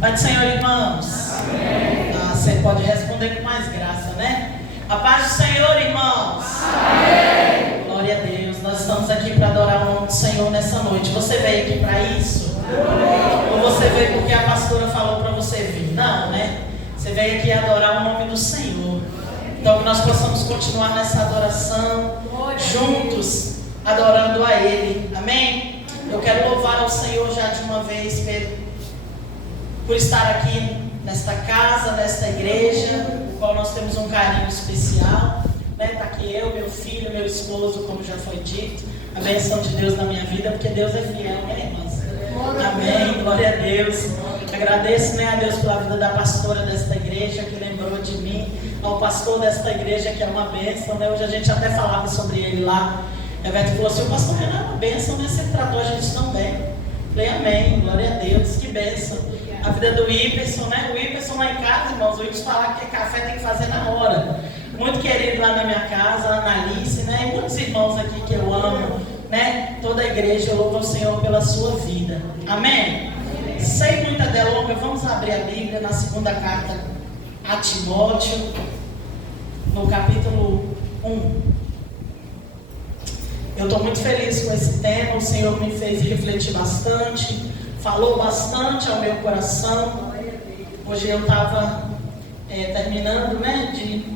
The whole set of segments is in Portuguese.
Pai do Senhor, irmãos. Amém. Você pode responder com mais graça, né? A paz do Senhor, irmãos. Amém. Glória a Deus. Nós estamos aqui para adorar o nome do Senhor nessa noite. Você veio aqui para isso? Amém. Ou você veio porque a pastora falou para você vir? Não, né? Você veio aqui adorar o nome do Senhor. Então que nós possamos continuar nessa adoração juntos, adorando a Ele. Amém? Eu quero louvar ao Senhor já de uma vez por estar aqui nesta casa, nesta igreja, no qual nós temos um carinho especial. Está aqui eu, meu filho, meu esposo, como já foi dito. A bênção de Deus na minha vida, porque Deus é fiel, né, irmãs? Amém, glória a Deus. Agradeço, né, a Deus pela vida da pastora desta igreja, que lembrou de mim, ao pastor desta igreja, que é uma bênção, né? Hoje a gente até falava sobre ele lá. A Beto falou assim: o pastor Renan é uma bênção, né? Sempre tratou a gente tão bem. Falei, amém, glória a Deus, que bênção. A vida do Iperson, né? O Iperson lá em casa, irmãos, o Iperson fala que café tem que fazer na hora. Muito querido lá na minha casa, a Analice, né? E muitos irmãos aqui que eu amo, né? Toda a igreja, eu louvo ao Senhor pela sua vida. Amém? Sem muita delonga, vamos abrir a Bíblia na segunda carta a Timóteo, no capítulo 1. Eu estou muito feliz com esse tema. O Senhor me fez refletir bastante, falou bastante ao meu coração. Hoje eu estava terminando, né, de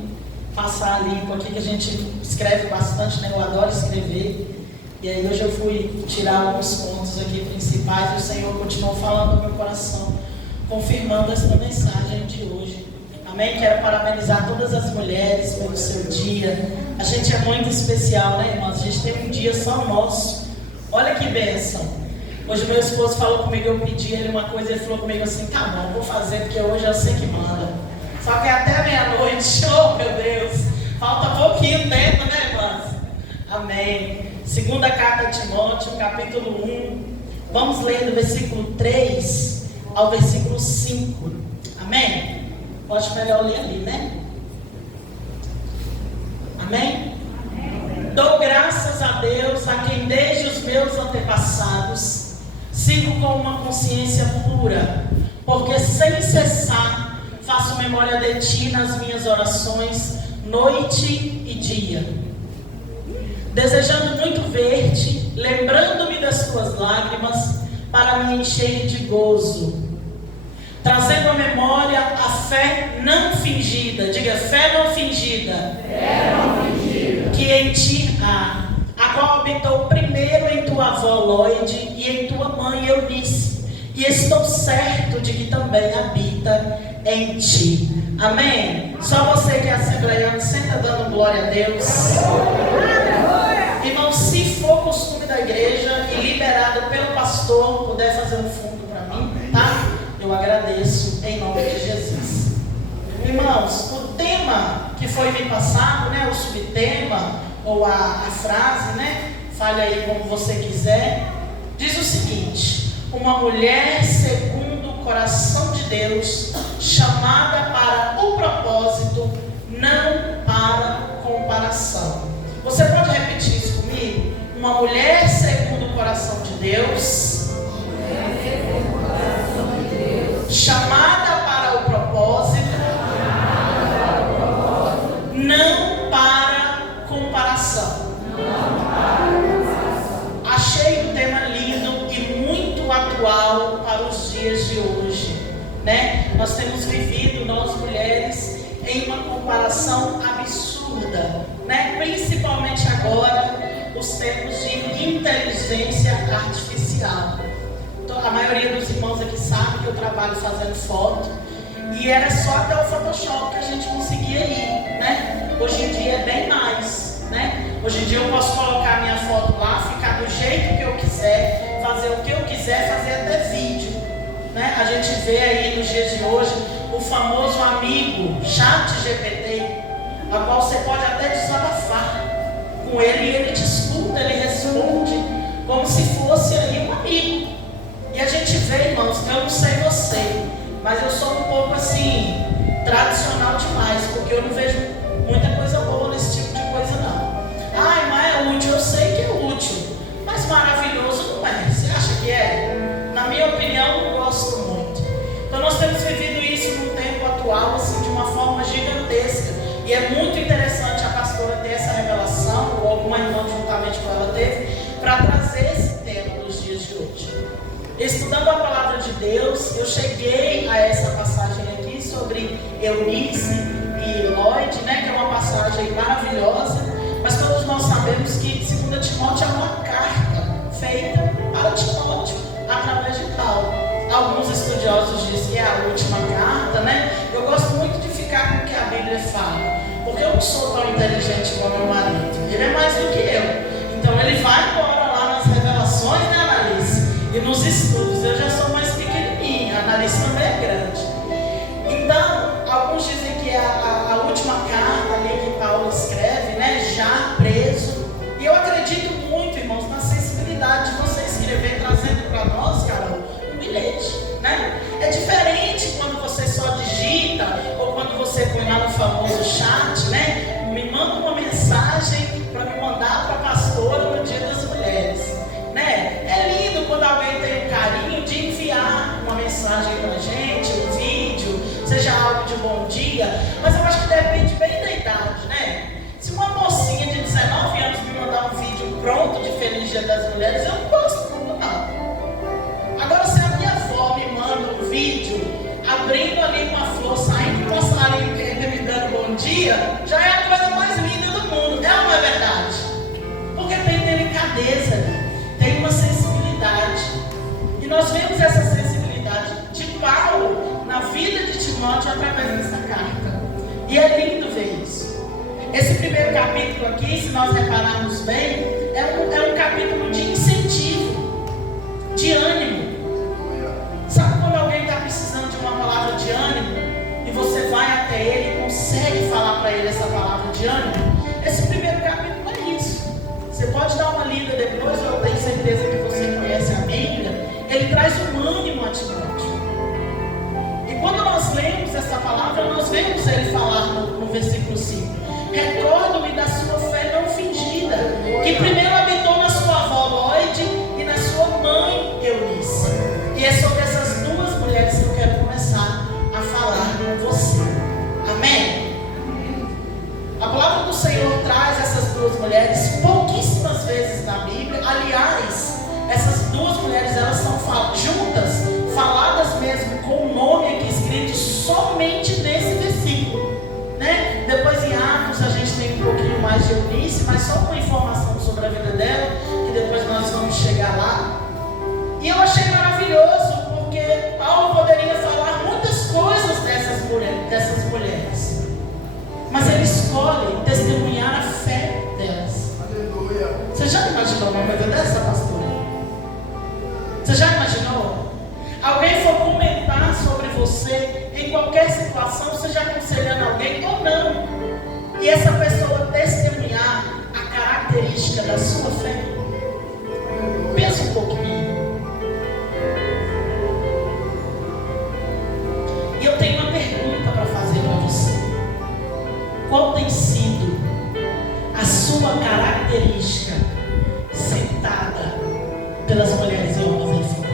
passar limpo aqui, que a gente escreve bastante, né? Eu adoro escrever. E aí hoje eu fui tirar alguns pontos aqui principais e o Senhor continuou falando no meu coração, confirmando esta mensagem de hoje. Amém? Quero parabenizar todas as mulheres pelo seu dia. A gente é muito especial, né, irmãos? A gente tem um dia só nosso. Olha que bênção. Hoje meu esposo falou comigo, eu pedi ele uma coisa, ele falou comigo assim: tá bom, vou fazer, porque hoje eu sei que manda. Só que até meia-noite, oh meu Deus, falta pouquinho tempo, né, irmãs? Amém. Segunda carta de Timóteo, capítulo 1. Vamos ler do versículo 3 ao versículo 5. Amém? Pode melhor ler ali, né? Amém? Amém? Dou graças a Deus, a quem desde os meus antepassados sigo com uma consciência pura, porque sem cessar faço memória de ti nas minhas orações, noite e dia, desejando muito ver-te, lembrando-me das tuas lágrimas, para me encher de gozo, trazendo à memória a fé não fingida. Diga, fé não fingida. Fé não fingida. Que em ti há, a qual habitou primeiro em tua avó Lloyd e em tua mãe Eunice, e estou certo de que também habita em ti. Amém? Só você que é assembleiano, senta dando glória a Deus. Irmão, se for costume da igreja e liberado pelo pastor, puder fazer um fundo para mim, tá? Eu agradeço em nome de Jesus. Irmãos, o tema que foi me passado, né, o subtema ou a frase, né, fale aí como você quiser, diz o seguinte: uma mulher segundo o coração de Deus, chamada para o propósito, não para comparação. Você pode repetir isso comigo? Uma mulher segundo o coração de Deus, chamada para o propósito, não para comparação. Achei um tema lindo e muito atual para os dias de hoje, né? Nós temos vivido, nós mulheres, em uma comparação absurda, né? Principalmente agora, os tempos de inteligência artificial. A maioria dos irmãos aqui sabe que eu trabalho fazendo foto, e era só até o Photoshop que a gente conseguia ir, né? Hoje em dia é bem mais, né? Hoje em dia eu posso colocar a minha foto lá, ficar do jeito que eu quiser, fazer o que eu quiser, fazer até vídeo, né? A gente vê aí nos dias de hoje o famoso amigo ChatGPT, a qual você pode até desabafar com ele e ele te escuta, ele responde como se fosse aí um amigo. E a gente vê, irmãos, eu não sei você, mas eu sou um pouco assim, tradicional demais, porque eu não vejo muita coisa boa nesse tipo de coisa não. Ai, mas é útil, eu sei que é útil, mas maravilhoso não é. Você acha que é? Na minha opinião, não gosto muito. Então nós eu cheguei a essa passagem aqui sobre Eunice e Lloyd, né, que é uma passagem maravilhosa, mas todos nós sabemos que 2 Timóteo é uma carta feita para Timóteo, através de Paulo. Alguns estudiosos dizem que é a última carta, né? Eu gosto muito de ficar com o que a Bíblia fala, porque eu não sou tão inteligente como meu marido, ele é mais do que eu. Então ele vai embora lá nas revelações, né, Analice? E nos estudos, eu já sou mais pequenininha, a Analice também é grande. Então, alguns dizem que é a última carta ali que Paulo escreve, né, já preso. E eu acredito muito, irmãos, na sensibilidade de você escrever, trazendo para nós, Carol, um bilhete, né? É diferente quando você só digita, ou quando você põe lá no famoso chat, né? Me manda uma mensagem para me mandar para a pastora no Dia das Mulheres, né? É lindo quando alguém tem o carinho de enviar uma mensagem para a gente, um vídeo, seja algo de bom dia, mas eu acho que depende bem da idade, né? Se uma mocinha de 19 anos me mandar um vídeo pronto de Feliz Dia das Mulheres, eu não gosto muito não. Agora, se a minha avó me manda um vídeo abrindo ali uma flor, saindo um passarinho me dando bom dia, já é a coisa mais linda do mundo. É ou não é verdade? Porque tem delicadeza ali, tem uma sensibilidade. E nós vemos essa sensibilidade de Paulo na vida de Timóteo através dessa carta. E é lindo ver isso. Esse primeiro capítulo aqui, se nós repararmos bem, é um capítulo de incentivo, de ânimo. Sabe quando alguém está precisando de uma palavra de ânimo e você vai até ele e consegue falar para ele essa palavra de ânimo? Esse primeiro capítulo é isso. Você pode dar uma lida depois, eu tenho certeza que você conhece a Bíblia. Ele traz um ânimo a Timóteo. E quando nós lemos essa palavra, nós vemos ele falar no versículo 5. Recordo-me da sua fé não fingida, que primeiro habitou na sua avó Lloyd e na sua mãe Eunice. E é sobre essas duas mulheres que eu quero começar a falar com você. Amém? A palavra do Senhor traz essas duas mulheres pouquíssimas vezes na Bíblia. Aliás, essas duas mulheres, elas são juntas, faladas mesmo com o nome aqui escrito somente nesse versículo, né? Depois em Atos a gente tem um pouquinho mais de Eunice, mas só com informação sobre a vida dela, que depois nós vamos chegar lá. E eu achei maravilhoso, porque Paulo poderia falar muitas coisas dessas mulheres, mas ele escolhe testemunhar a fé delas. Aleluia. Você já imaginou uma coisa dessa, pastora? Você já imaginou? Alguém for comentar sobre você em qualquer situação, seja aconselhando alguém ou não, e essa pessoa testemunhar a característica da sua fé? Pensa um pouquinho. E eu tenho uma pergunta para fazer para você. Qual tem sido a sua característica citada pelas mulheres e homens aí fora?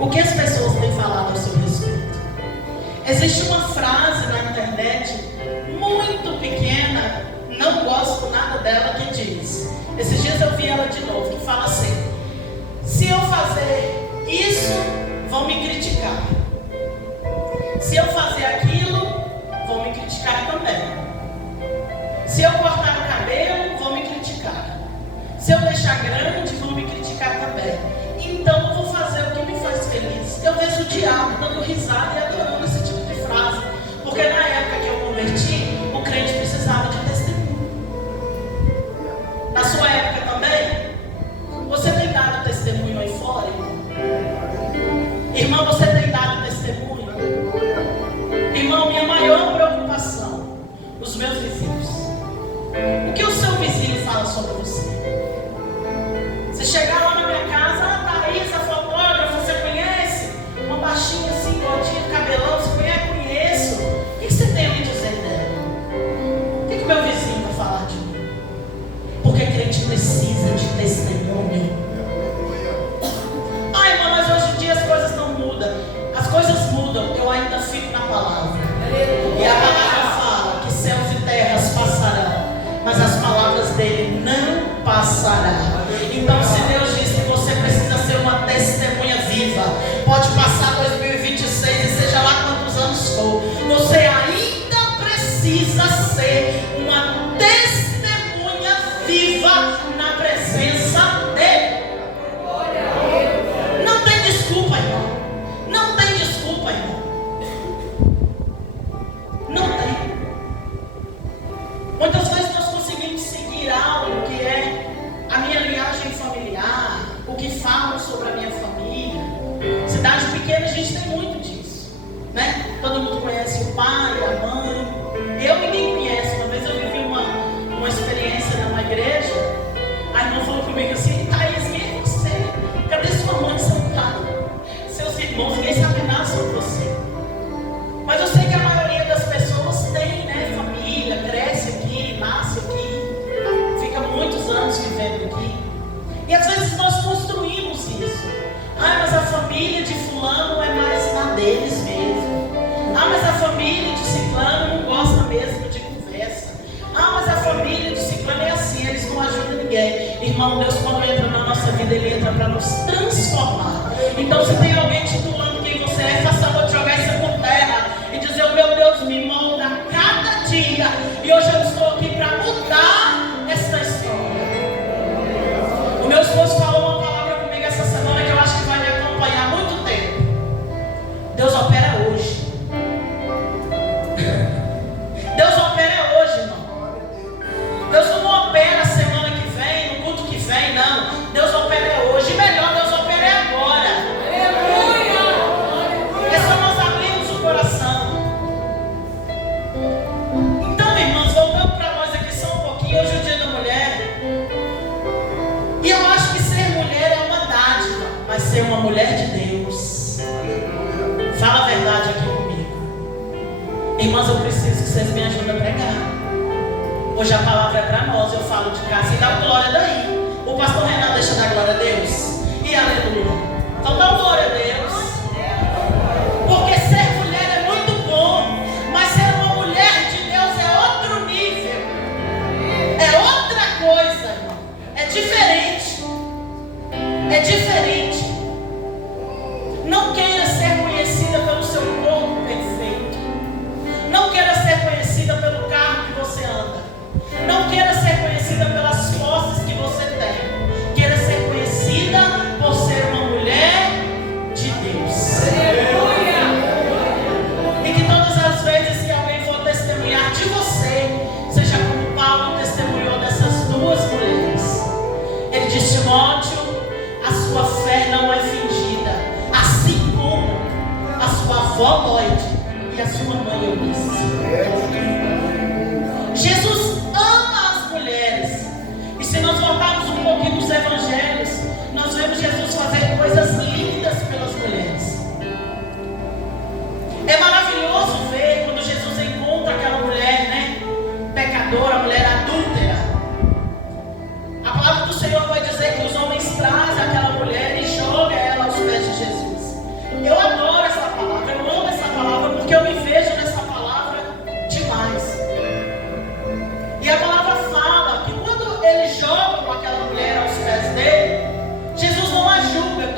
O que as pessoas têm falado a seu respeito? Existe uma frase na internet muito pequena, não gosto nada dela, que diz, esses dias eu vi ela de novo, que fala assim: se eu fazer isso, vão me criticar. Se eu fazer aquilo, vão me criticar também. Se eu cortar o cabelo, vão me criticar. Se eu deixar grande, vão me criticar também. Então eu vou fazer o que me faz feliz. Eu vejo o diabo dando risada e adorando esse tipo de frase. Porque na época que eu converti, o crente precisava de testemunho. Na sua época também? Você tem dado testemunho aí fora, irmão? Irmão, você tem dado testemunho? Irmão, minha maior preocupação, os meus vizinhos. O que o seu vizinho fala sobre você? Você chegar lá na minha casa, Thaís, a fotógrafa, você conhece? Uma baixinha assim, gordinha, cabelão, você conhece? Conheço. O que você tem a me dizer dela? O que meu vizinho vai falar de mim? Porque crente precisa de testemunho. Ai, irmã, mas hoje em dia as coisas não mudam. As coisas mudam, eu ainda fico na palavra. E a palavra fala que céus e terras passarão, mas as palavras dele não passarão. Então, se Deus diz que você precisa ser uma testemunha viva, pode passar Você ainda precisa ser uma testemunha viva na presença dele. Não tem desculpa, irmão. Não tem desculpa, irmão. Não tem. Muitas vezes nós conseguimos seguir algo que é a minha linhagem familiar, o que falam sobre a minha família. Cidade pequena a gente tem muito disso, né? Todo mundo conhece o pai, a mãe. Ninguém conhece. Uma vez eu vivi uma experiência numa igreja. A irmã falou comigo assim: Thaís, quem é você? Cadê sua mãe, seu pai? Seus irmãos, ninguém sabe nada sobre você. Mas eu sei que a maioria das pessoas tem, né, família, cresce aqui, nasce aqui, fica muitos anos vivendo aqui. E às vezes nós construímos isso. Mas a família de fulano é mais na deles mesmo. Mas a família de ciclano não gosta mesmo de conversa. Mas a família de ciclano é assim, eles não ajudam ninguém. Irmão, Deus quando entra na nossa vida, Ele entra para nos transformar. Então se tem alguém titulando quem você é, faça favor de jogar isso por terra e dizer: o meu Deus me molda a cada dia. E hoje eu estou aqui para mudar esta história. O meu esposo falou uma palavra comigo essa semana que eu acho que vai me acompanhar há muito tempo. Deus opera hoje. Deus opera hoje, irmão. Deus não opera semana que vem, no culto que vem, não. Deus opera hoje. E melhor, Deus opera agora. É só nós abrirmos o coração. Então, irmãos, voltando para nós aqui só um pouquinho. Hoje é o dia da mulher. E eu acho que ser mulher é uma dádiva, mas ser uma mulher de Deus. Fala a verdade aqui comigo. Irmãs, eu preciso que vocês me ajudem a pregar. Hoje a palavra é para nós, eu falo de casa e dá glória daí. O pastor Renato deixa dar glória a Deus. E aleluia. Então dá glória a Deus. Porque ser mulher é muito bom, mas ser uma mulher de Deus é outro nível. É outra coisa, irmão. É diferente. É diferente. Não queira ser conhecida pelo seu corpo perfeito. Não queira ser conhecida pelo carro que você anda. Não queira ser conhecida pelas posses que você tem. Queira ser conhecida por ser uma mulher de Deus. Aleluia! E que todas as vezes que alguém for testemunhar de você, seja como Paulo testemunhou dessas duas mulheres. Ele diz: Timóteo, a sua fé não é fingida, assim como a sua avó Lloyd e a sua mãe Eunice. Jesus ama as mulheres. E se nós voltarmos um pouquinho nos evangelhos, nós vemos Jesus fazer coisas lindas pelas mulheres. É maravilhoso ver quando Jesus encontra aquela mulher, né, pecadora, mulher adúltera. A palavra do Senhor vai dizer que os homens trazem aquela mulher e jogam ela aos pés de Jesus. Eu adoro essa palavra, eu amo essa palavra, porque eu me vejo nessa palavra demais. E a palavra fala que quando eles jogam aquela mulher aos pés dele, Jesus não a julga.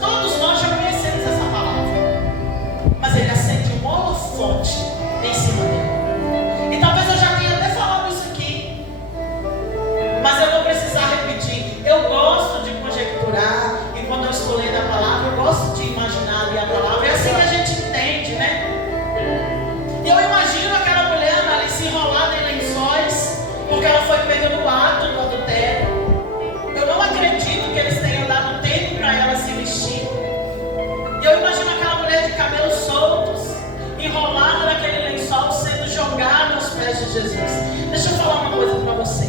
Todos nós já conhecemos essa palavra. Mas ele acende um holofote em cima dele. E talvez eu já tenha até falado isso aqui, mas eu vou precisar repetir. Eu gosto de conjecturar, e quando eu estou lendo a palavra, eu gosto de imaginar ali a palavra. É assim que a gente entende, né? E eu imagino aquela mulher ali se enrolada em lençóis, porque ela foi pega no ato do adultério. Eu não acredito que eles tenham dado tempo para ela se vestir. E eu imagino aquela mulher de cabelos soltos, enrolada naquele lençol, sendo jogada aos pés de Jesus. Deixa eu falar uma coisa para você.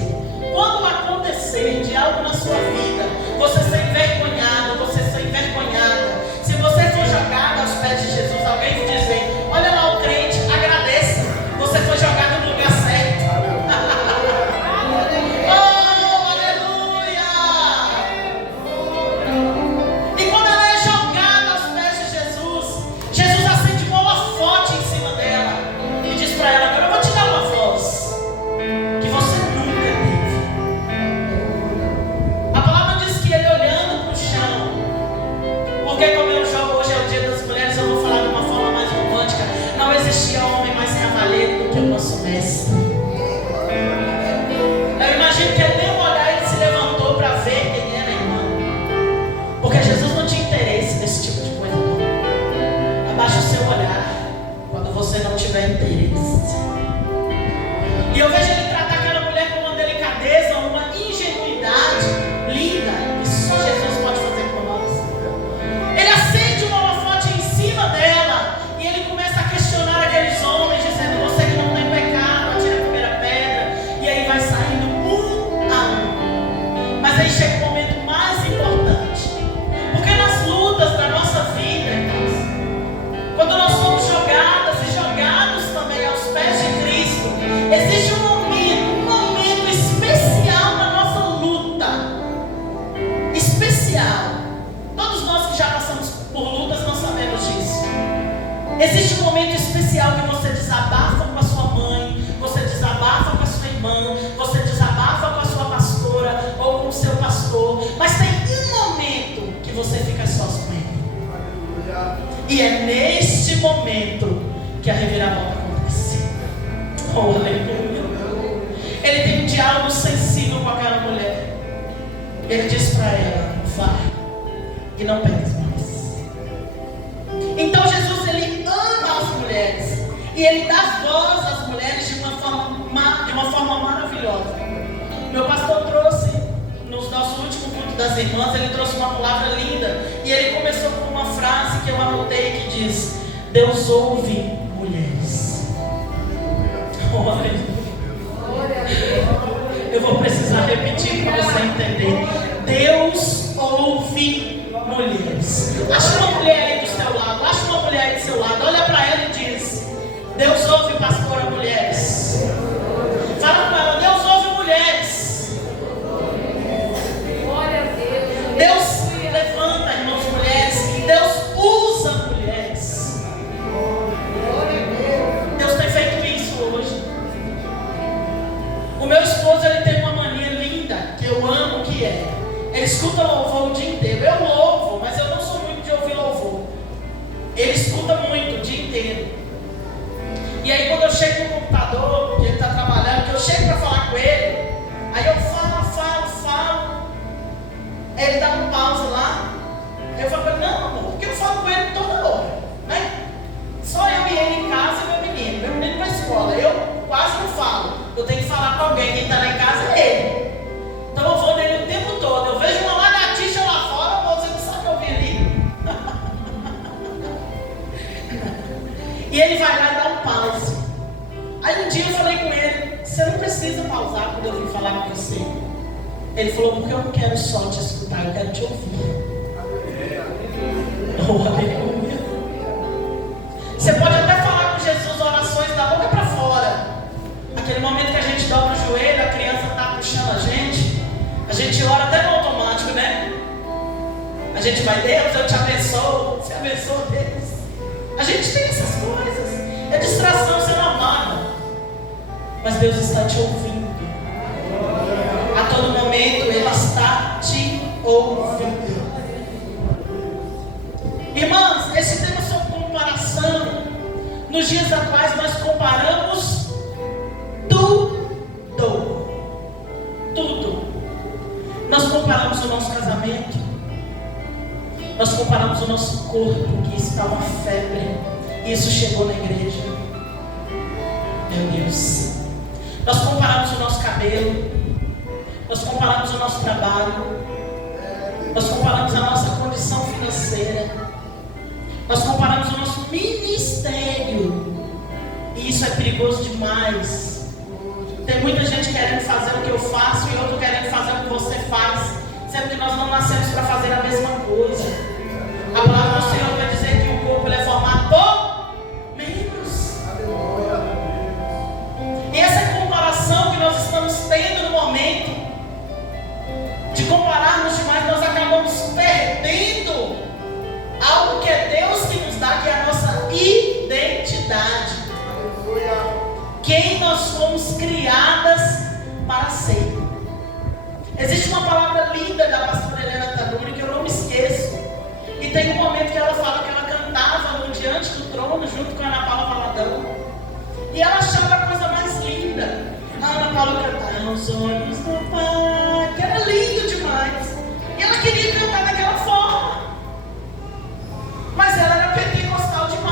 Quando acontecer de algo na sua vida, você ser envergonhado, você ser envergonhada, se você for jogado aos pés de Jesus, alguém vai dizer: olha lá o crente, agradeça, você foi jogado no lugar certo. Oh, aleluia! E quando ela é jogada aos pés de Jesus, Jesus acende um holofote em cima dela e diz para ela: agora eu vou te dar uma voz que você nunca teve. A palavra Abaixe o seu olhar quando você não tiver interesse. E eu vejo ele tratar aquela mulher com uma delicadeza, uma ingenuidade linda, que só Jesus pode fazer por nós. Ele acende uma holofote em cima dela e ele começa a questionar aqueles homens, dizendo: você que não tem pecado, atire a primeira pedra. E aí vai saindo um a um. Mas aí chega o momento mais importante, porque nas lutas da nossa vida, irmãos, quando nós somos jogadas e jogados também aos pés de Cristo, existe um momento especial na nossa luta. Especial. Todos nós que já passamos por lutas não sabemos disso. Existe um momento especial que você desabafa com a sua mãe, você desabafa com a sua irmã, você desabafa com a sua pastora ou com o seu pastor, mas tem um momento que você fica sós com ele. E é neste momento que a reviravolta acontece. Oh, aleluia. Ele tem um diálogo sensível com aquela mulher. Ele diz para ela: vai e não peques mais. Então Jesus, ele ama as mulheres e ele dá voz às mulheres de uma forma maravilhosa. Meu pastor trouxe no nosso último culto das irmãs, ele trouxe uma palavra linda e ele começou com uma frase que eu anotei que diz: Deus ouve mulheres. Eu vou precisar repetir para você entender. Deus ouve mulheres. Acha uma mulher aí do seu lado, acha uma mulher aí do seu lado, olha para ela e diz: Deus ouve, pastora, mulheres. Fala com ela: Deus ouve mulheres. Deus levanta, irmãos, mulheres. Deus usa mulheres. Deus tem feito isso hoje. O meu esposo, ele tem uma mania linda que eu amo, que é: ele escuta louvor o dia inteiro. Eu louvo, mas eu não sou muito de ouvir louvor. Ele escuta muito o dia inteiro. E aí quando eu chego no computador, que ele está trabalhando, que eu chego para falar com ele, aí eu falo. Ele dá um pause lá. Eu falo para ele: não, amor, porque eu falo com ele toda hora, né? Só eu e ele em casa e meu menino para a escola. Eu quase não falo. Eu tenho que falar com alguém. Quem está lá em casa é ele. Então eu vou nele o tempo todo. Eu vejo uma lagartixa lá fora, amor, você não sabe ouvir ali. E ele vai lá e dá um pause. Aí um dia eu falei com ele: você não precisa pausar quando eu vim falar com você. Ele falou: porque eu não quero só te escutar, eu quero te ouvir. Oh, aleluia. Você pode até falar com Jesus orações da boca para fora. Aquele momento que a gente dobra o joelho, a criança está puxando a gente ora até no automático, né? A gente vai: Deus, eu te abençoo. Você abençoa Deus. A gente tem essas coisas. É distração, isso é normal. Mas Deus está te ouvindo. A todo momento Ele está te ouvindo. Irmãs, esse tema sobre comparação. Nos dias atuais nós comparamos tudo. Nós comparamos o nosso casamento. Nós comparamos o nosso corpo, que está uma febre. Isso chegou na igreja. Meu Deus. Nós comparamos o nosso cabelo. Nós comparamos o nosso trabalho. Nós comparamos a nossa condição financeira. Nós comparamos o nosso ministério. E isso é perigoso demais. Tem muita gente querendo fazer o que eu faço e outro querendo fazer o que você faz, sendo que nós não nascemos para fazer a mesma coisa. A palavra do Senhor vai dizer que o corpo ele é formado por membros. E essa comparação que nós estamos tendo no momento, de compararmos demais, nós acabamos perdendo algo que é Deus que nos dá, que é a nossa identidade. Quem nós fomos criadas para ser. Existe uma palavra linda da pastora Helena Tanuri que eu não me esqueço. E tem um momento que ela fala que ela cantava no Diante do Trono junto com a Ana Paula Valadão. E ela achava a coisa mais linda. A Ana Paula cantava Aos Olhos do Pai, que era lindo demais. E ela queria cantar daquela forma. Mas ela era pentecostal demais.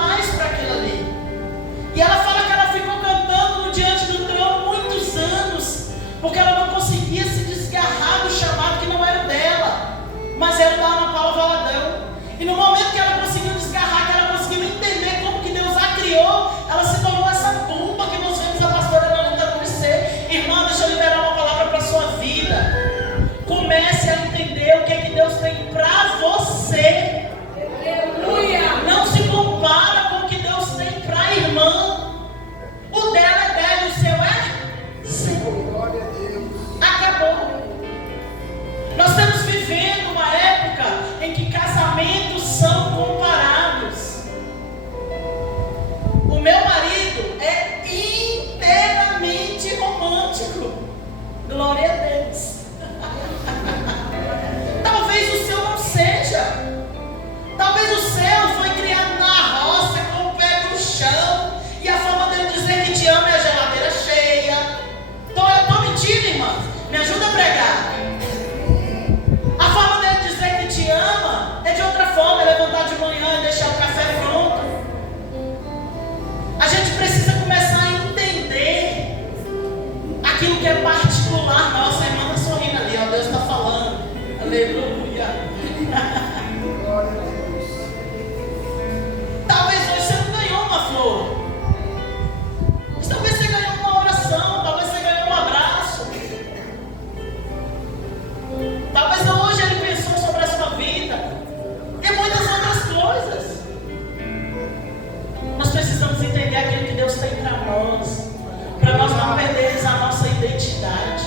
perdermos a nossa identidade.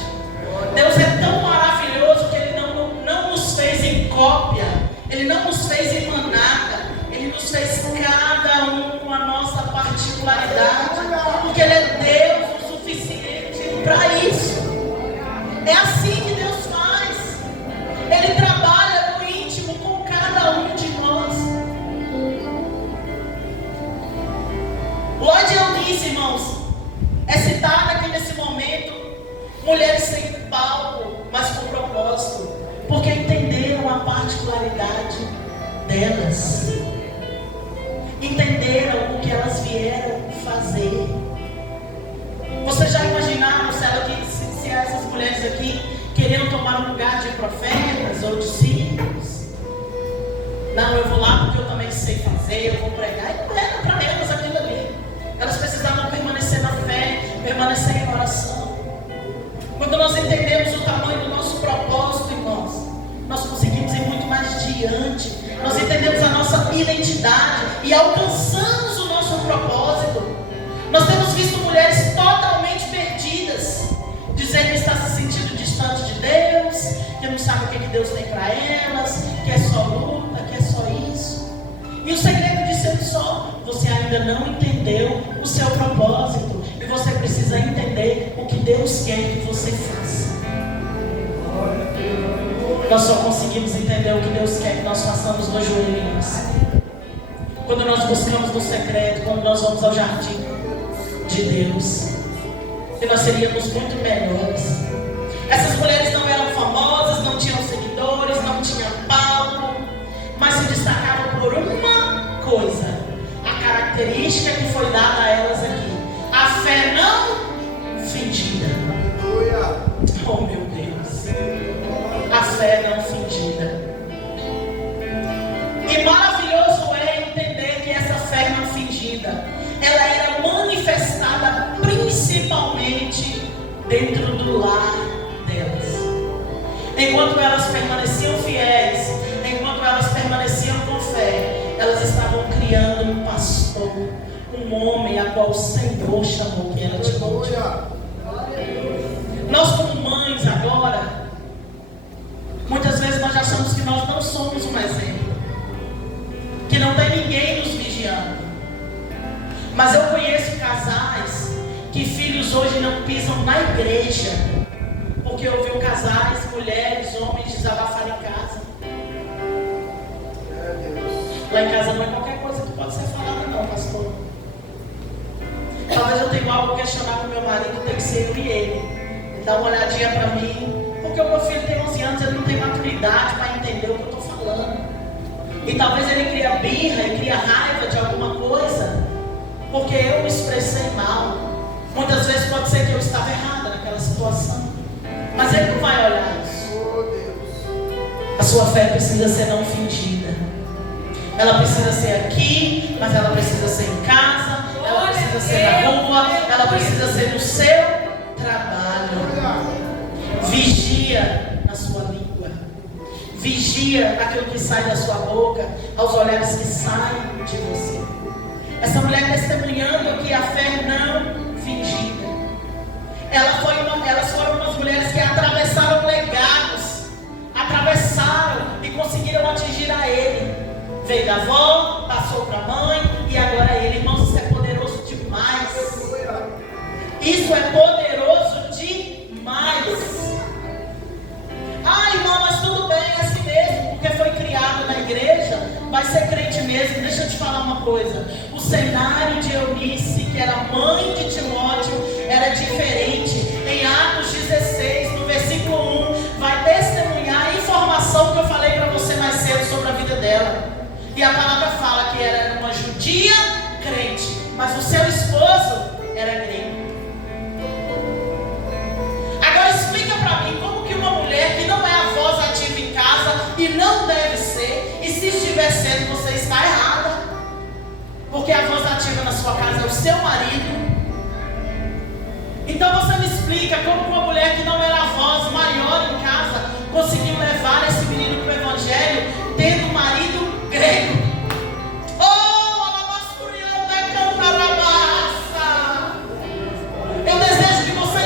Deus é tão maravilhoso que Ele não nos fez em cópia, Ele não nos fez em manada, Ele nos fez cada um com a nossa particularidade, porque Ele é Deus o suficiente para isso. É assim que Deus faz. Ele trabalha no íntimo com cada um de nós. Lloyd Eunice, irmãos, é citada aqui nesse momento, mulheres sem palco, mas com propósito, porque entenderam a particularidade delas, entenderam o que elas vieram fazer. Vocês já imaginaram se essas mulheres aqui queriam tomar um lugar de profetas ou discípulos? Não, eu vou lá porque eu também sei fazer, eu vou pregar. E não era para elas aquilo ali. Elas precisavam permanecer na fé, permanecer em oração. Quando nós entendemos o tamanho do nosso propósito, irmãos, nós conseguimos ir muito mais diante. Nós entendemos a nossa identidade e alcançamos o nosso propósito. Nós temos visto mulheres totalmente perdidas, dizendo que está se sentindo distante de Deus, que não sabe o que Deus tem para elas, que é só luta, que é só isso. E o segredo disso é só: você ainda não entendeu o seu propósito e você precisa entender o que Deus quer que você faça. Nós só conseguimos entender o que Deus quer que nós façamos nos joelhinhos, quando nós buscamos no secreto, quando nós vamos ao jardim de Deus, e nós seríamos muito melhores. Essas mulheres não eram famosas, não tinham seguidores, não tinham palco, mas se destacavam por uma coisa, a característica que foi dada a elas aqui: a fé não fingida. Oh meu Deus, a fé não fingida. E maravilhoso é entender que essa fé não fingida, ela era manifestada principalmente dentro do lar delas. Enquanto elas permaneciam fiéis, enquanto elas permaneciam com fé, elas estavam criando um pastor, um homem a qual o Senhor chamou, que era Timóteo. Nós como mães agora, muitas vezes nós achamos que nós não somos um exemplo, que não tem ninguém nos vigiando. Mas eu conheço casais que filhos hoje não pisam na igreja, porque ouviu casais, mulheres, homens desabafar em casa. Lá em casa não é qualquer coisa que pode ser falada não, pastor. Talvez eu tenha algo a questionar com meu marido, tem que ser eu e ele. Ele dá uma olhadinha para mim, porque o meu filho tem 11 anos, ele não tem maturidade para entender o que eu estou falando. E talvez ele cria birra e cria raiva de alguma coisa, porque eu me expressei mal. Muitas vezes pode ser que eu estava errada naquela situação, mas ele não vai olhar isso. A sua fé precisa ser não fingida. Ela precisa ser aqui, mas ela precisa ser em casa, ela precisa ser na rua, ela precisa ser no seu trabalho. Vigia na sua língua, vigia aquilo que sai da sua boca, aos olhares que saem de você. Essa mulher testemunhando aqui a fé não fingida. Elas foram umas mulheres que atravessaram legados, atravessaram e conseguiram atingir a ele. Veio da avó, passou para a mãe e agora ele. Irmãos, isso é poderoso demais. Isso é poderoso demais. Ah, irmão, mas tudo bem, é assim mesmo, porque foi criado na igreja, vai ser crente mesmo. Deixa eu te falar uma coisa: o cenário de Eunice, que era mãe de Timóteo, era diferente. Em Atos 16, no versículo 1, vai testemunhar a informação que eu falei para você mais cedo sobre a vida dela. E a palavra fala que ela era uma judia crente, mas o seu esposo era grego. Agora explica para mim como que uma mulher que não é a voz ativa em casa, e não deve ser, e se estiver sendo, você está errada, porque a voz ativa na sua casa é o seu marido. Então você me explica como uma mulher que não era a voz maior em casa conseguiu levar esse menino para o evangelho, tendo um marido grego. Oh, eu desejo que você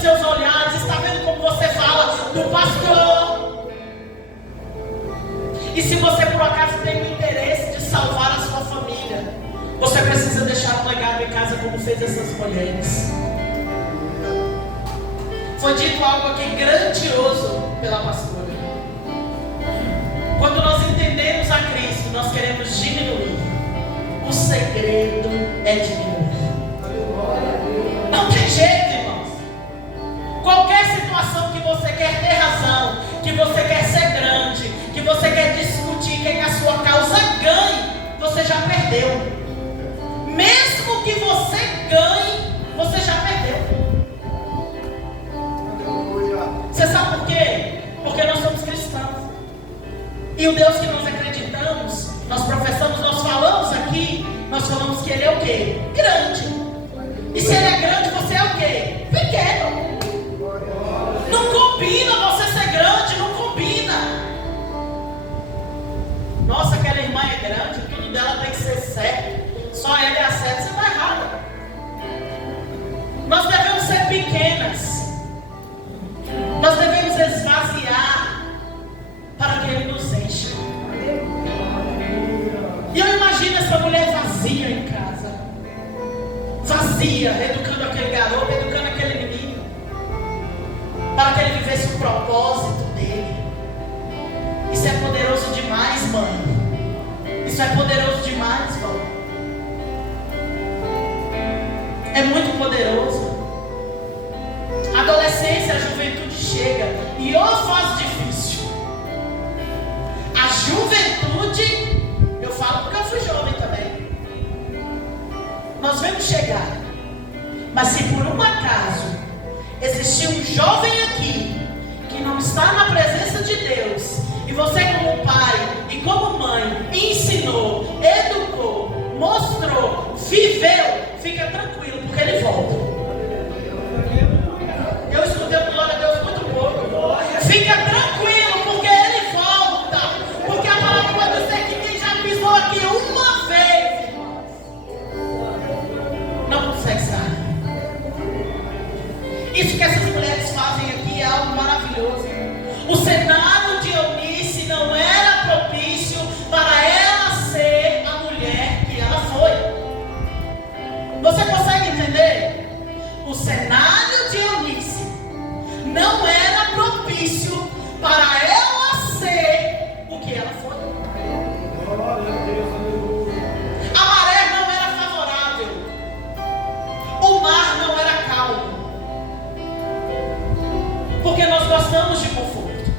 os seus olhares, está vendo como você fala do pastor. E se você por acaso tem o interesse de salvar a sua família, você precisa deixar um legado em casa como fez essas mulheres. Foi dito algo aqui grandioso pela pastora. Quando nós entendemos a Cristo, nós queremos diminuir. O segredo é diminuir. Não tem jeito, irmãos. Qualquer situação que você quer ter razão, que você quer ser grande, que você quer discutir, que a sua causa ganhe, você já perdeu. Mesmo que você ganhe, você já perdeu. Você sabe por quê? Porque nós somos cristãos. E o Deus que nós acreditamos, nós professamos, nós falamos aqui, nós falamos que Ele é o quê? Grande. E se Ele é grande, você é o quê? Pequeno. Não combina você ser grande, não combina. Nossa, aquela irmã é grande, tudo dela tem que ser certo. Só ela é a certa, você está errada. Nós devemos ser pequenas. Nós devemos esvaziar para que Ele nos encha. E eu imagino essa mulher vazia em casa, vazia, educando aquele garoto, educando aquele menino, para que ele vivesse o propósito dele. Isso é poderoso demais, mãe. Isso é poderoso demais, irmão. É muito poderoso. A adolescência, a juventude chega e ou faz difícil. A juventude, eu falo porque eu fui jovem também. Nós vemos chegar. Mas se por um acaso existir um jovem aqui que não está na presença de Deus, e você como pai e como mãe ensinou, educou, mostrou, viveu, fica tranquilo, porque ele volta. Eu escutei o glória a Deus muito pouco. Fica tranquilo, porque ele volta. Porque a palavra vai dizer que quem já pisou aqui uma vez, não consegue sair. Isso que essas mulheres fazem aqui é algo maravilhoso. O cenário de Eunice não era propício para ela ser a mulher que ela foi. Você consegue entender? O cenário de Eunice não era propício para ela ser o que ela foi. A maré não era favorável. O mar não era calmo. Porque nós gostamos de conforto.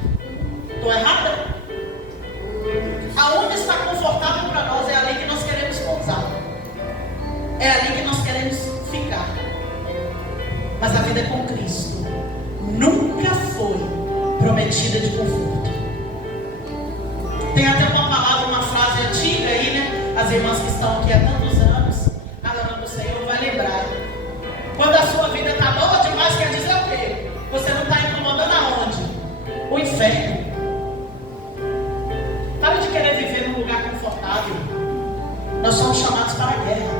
Estou errada? Aonde está confortável para nós é ali que nós queremos pousar. É ali que nós queremos ficar. Mas a vida com Cristo nunca foi prometida de conforto. Tem até uma palavra, uma frase antiga aí, né? As irmãs que estão aqui há tantos anos, adorando o Senhor, vai lembrar. Quando a sua vida está boa demais, quer dizer o quê? Você não está incomodando aonde? O inferno. Para de querer viver num lugar confortável. Nós somos chamados para a guerra.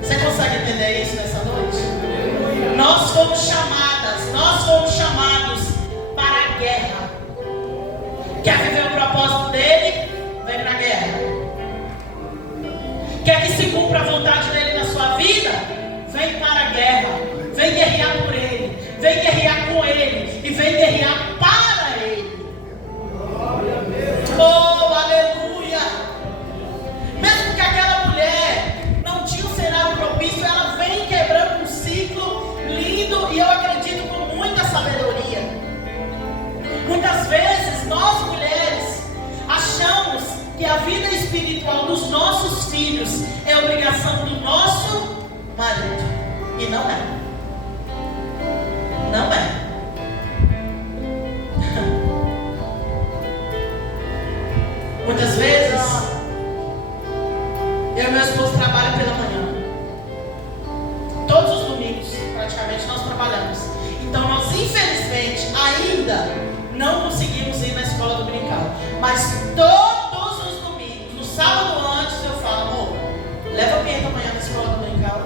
Você consegue entender isso nessa noite? Nós fomos chamados para a guerra. Quer viver o propósito dele? Vem para a guerra. Quer que se cumpra a vontade dele na sua vida? Vem para a guerra. Vem guerrear por ele. Vem guerrear com ele. E vem guerrear para ele. Oh, aleluia! Mesmo que aquela mulher não tinha um cenário propício, ela vem quebrando um ciclo lindo, e eu acredito com muita sabedoria. Muitas vezes nós mulheres achamos que a vida espiritual dos nossos filhos é obrigação do nosso marido, e não é. Não é. Muitas vezes eu e meu esposo trabalham pela manhã. Todos os domingos, praticamente, nós trabalhamos. Então nós, infelizmente, ainda não conseguimos ir na escola dominical. Mas todos os domingos, no sábado antes, eu falo: amor, leva a Pedro amanhã na escola dominical.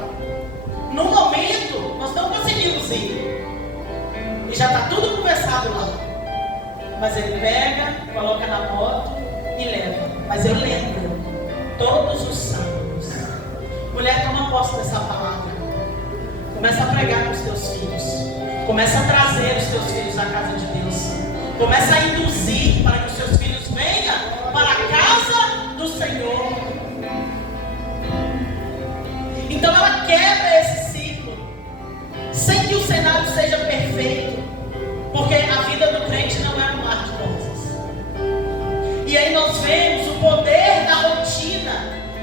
No momento, nós não conseguimos induzir. E já está tudo conversado lá. Mas ele pega, coloca na moto e leva. Mas eu lembro, todos os sábados, mulher, toma posse dessa palavra. Começa a pregar com os teus filhos. Começa a trazer os teus filhos à casa de Deus. Começa a induzir para que os seus filhos venham para a casa do Senhor. Então ela quebra esse ciclo, sem que o cenário seja perfeito, porque a vida do crente não é um mar de rosas. E aí nós vemos o poder da rotina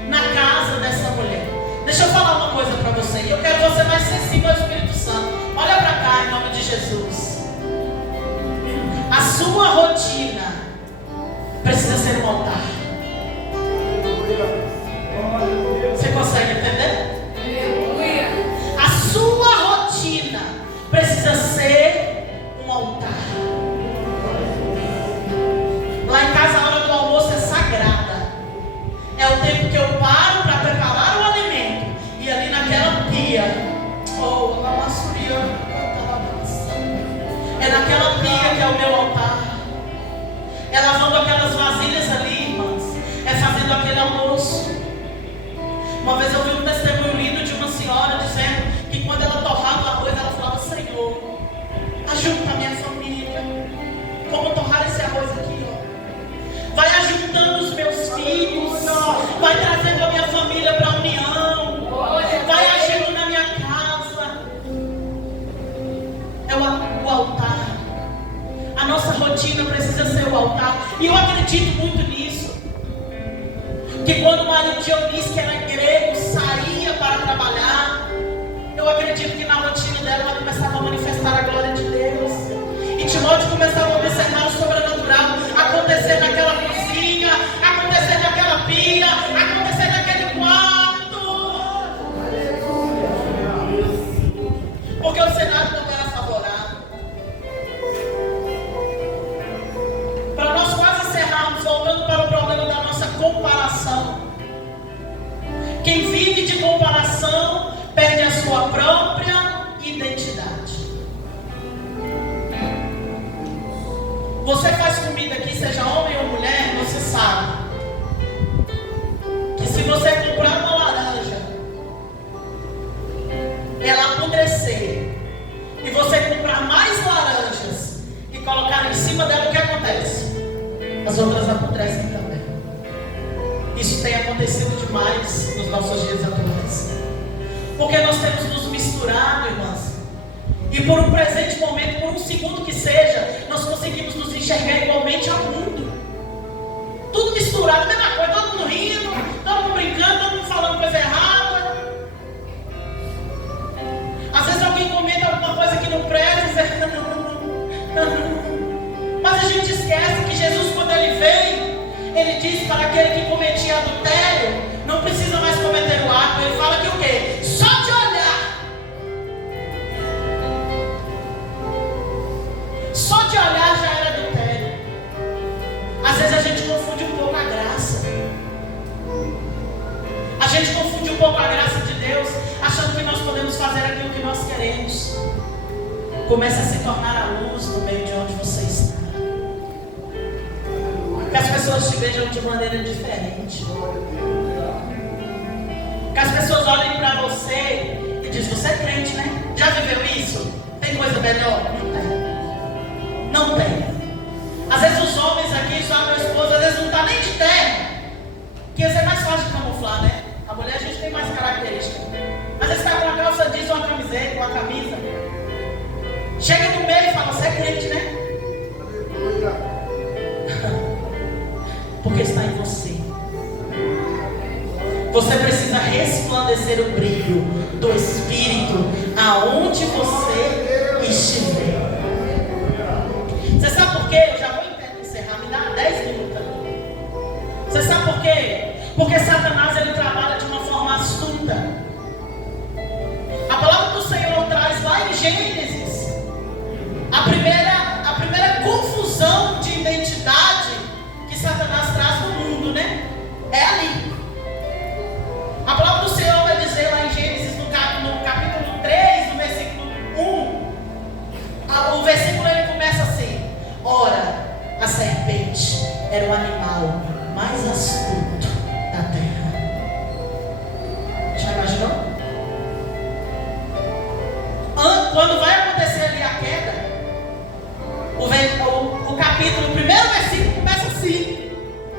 na casa dessa mulher. Deixa eu falar uma coisa para você, e eu quero você mais sensível ao Espírito Santo. Olha para cá em nome de Jesus. A sua rotina precisa ser um altar. Você consegue entender? A sua rotina precisa ser um altar. Lá em casa a hora do almoço é sagrada. É o tempo que eu paro para preparar o alimento. E ali naquela pia, é naquela pia que é o meu altar. É lavando aquelas vasilhas ali, irmãs. É fazendo aquele almoço. Uma vez eu vi um testemunho lindo de uma senhora dizendo que quando ela torrava o arroz, ela falava: Senhor, ajuda a minha família. Como torrar esse arroz aqui, ó. Vai ajuntando os meus filhos. Vai trazendo a minha família para a união. Vai agindo na minha casa. É o altar. A nossa rotina precisa ser o altar. E eu acredito muito nisso. Que quando o marido Dionísio, que era grego, saía para trabalhar, eu acredito que na rotina dela ela começava a manifestar a glória de Deus. E Timóteo começava a observar o sobrenatural acontecer naquela cozinha, acontecer naquela pia, acontecer naquele quarto. Porque o cenário não era favorável. Para nós quase encerrarmos, voltando para o problema da nossa comparação. Quem vive de comparação perde a sua própria identidade. Você faz comida aqui, seja homem ou mulher, você sabe que se você comprar uma laranja, ela apodrecer, e você comprar mais laranjas e colocar em cima dela, o que acontece? As outras apodrecem também. Isso tem acontecido demais nos nossos dias atuais. Porque nós temos nos misturado, irmãs. E por um presente momento, por um segundo que seja, nós conseguimos nos enxergar igualmente ao mundo. Tudo misturado, mesma coisa, todo mundo rindo, todo mundo brincando, todo mundo falando coisa errada. Às vezes alguém comenta alguma coisa que não presta, mas a gente esquece que Jesus, quando ele veio, ele disse para aquele que cometia adultério, não precisa mais cometer o ato. Ele fala que o quê? Só de olhar. Só de olhar já era adultério. Às vezes a gente confunde um pouco a graça. A gente confunde um pouco a graça de Deus, achando que nós podemos fazer aquilo que nós queremos. Comece a se tornar a luz no meio de onde você está. Que as pessoas te vejam de maneira diferente. Que as pessoas olhem para você e dizem: você é crente, né? Já viveu isso? Tem coisa melhor? Não tem. Não tem. Às vezes os homens aqui, só a minha esposa, às vezes não está nem de terno, que isso é mais fácil de camuflar, né? A mulher a gente tem mais característica. Às vezes está com uma calça jeans, uma camiseta, uma camisa. Chega no meio e fala: você é crente, né? Porque está em você. Você precisa resplandecer o brilho do Espírito aonde você estiver. Você sabe por quê? Eu já vou encerrar, me dá 10 minutos. Você sabe por quê? Porque Satanás, ele trabalha de uma forma astuta. A palavra do Senhor traz lá em Gênesis a primeira confusão de identidade que Satanás traz no mundo, né? É ali. A palavra do Senhor vai dizer lá em Gênesis, no capítulo 3, no versículo 1, a queda, o capítulo, o primeiro versículo começa assim: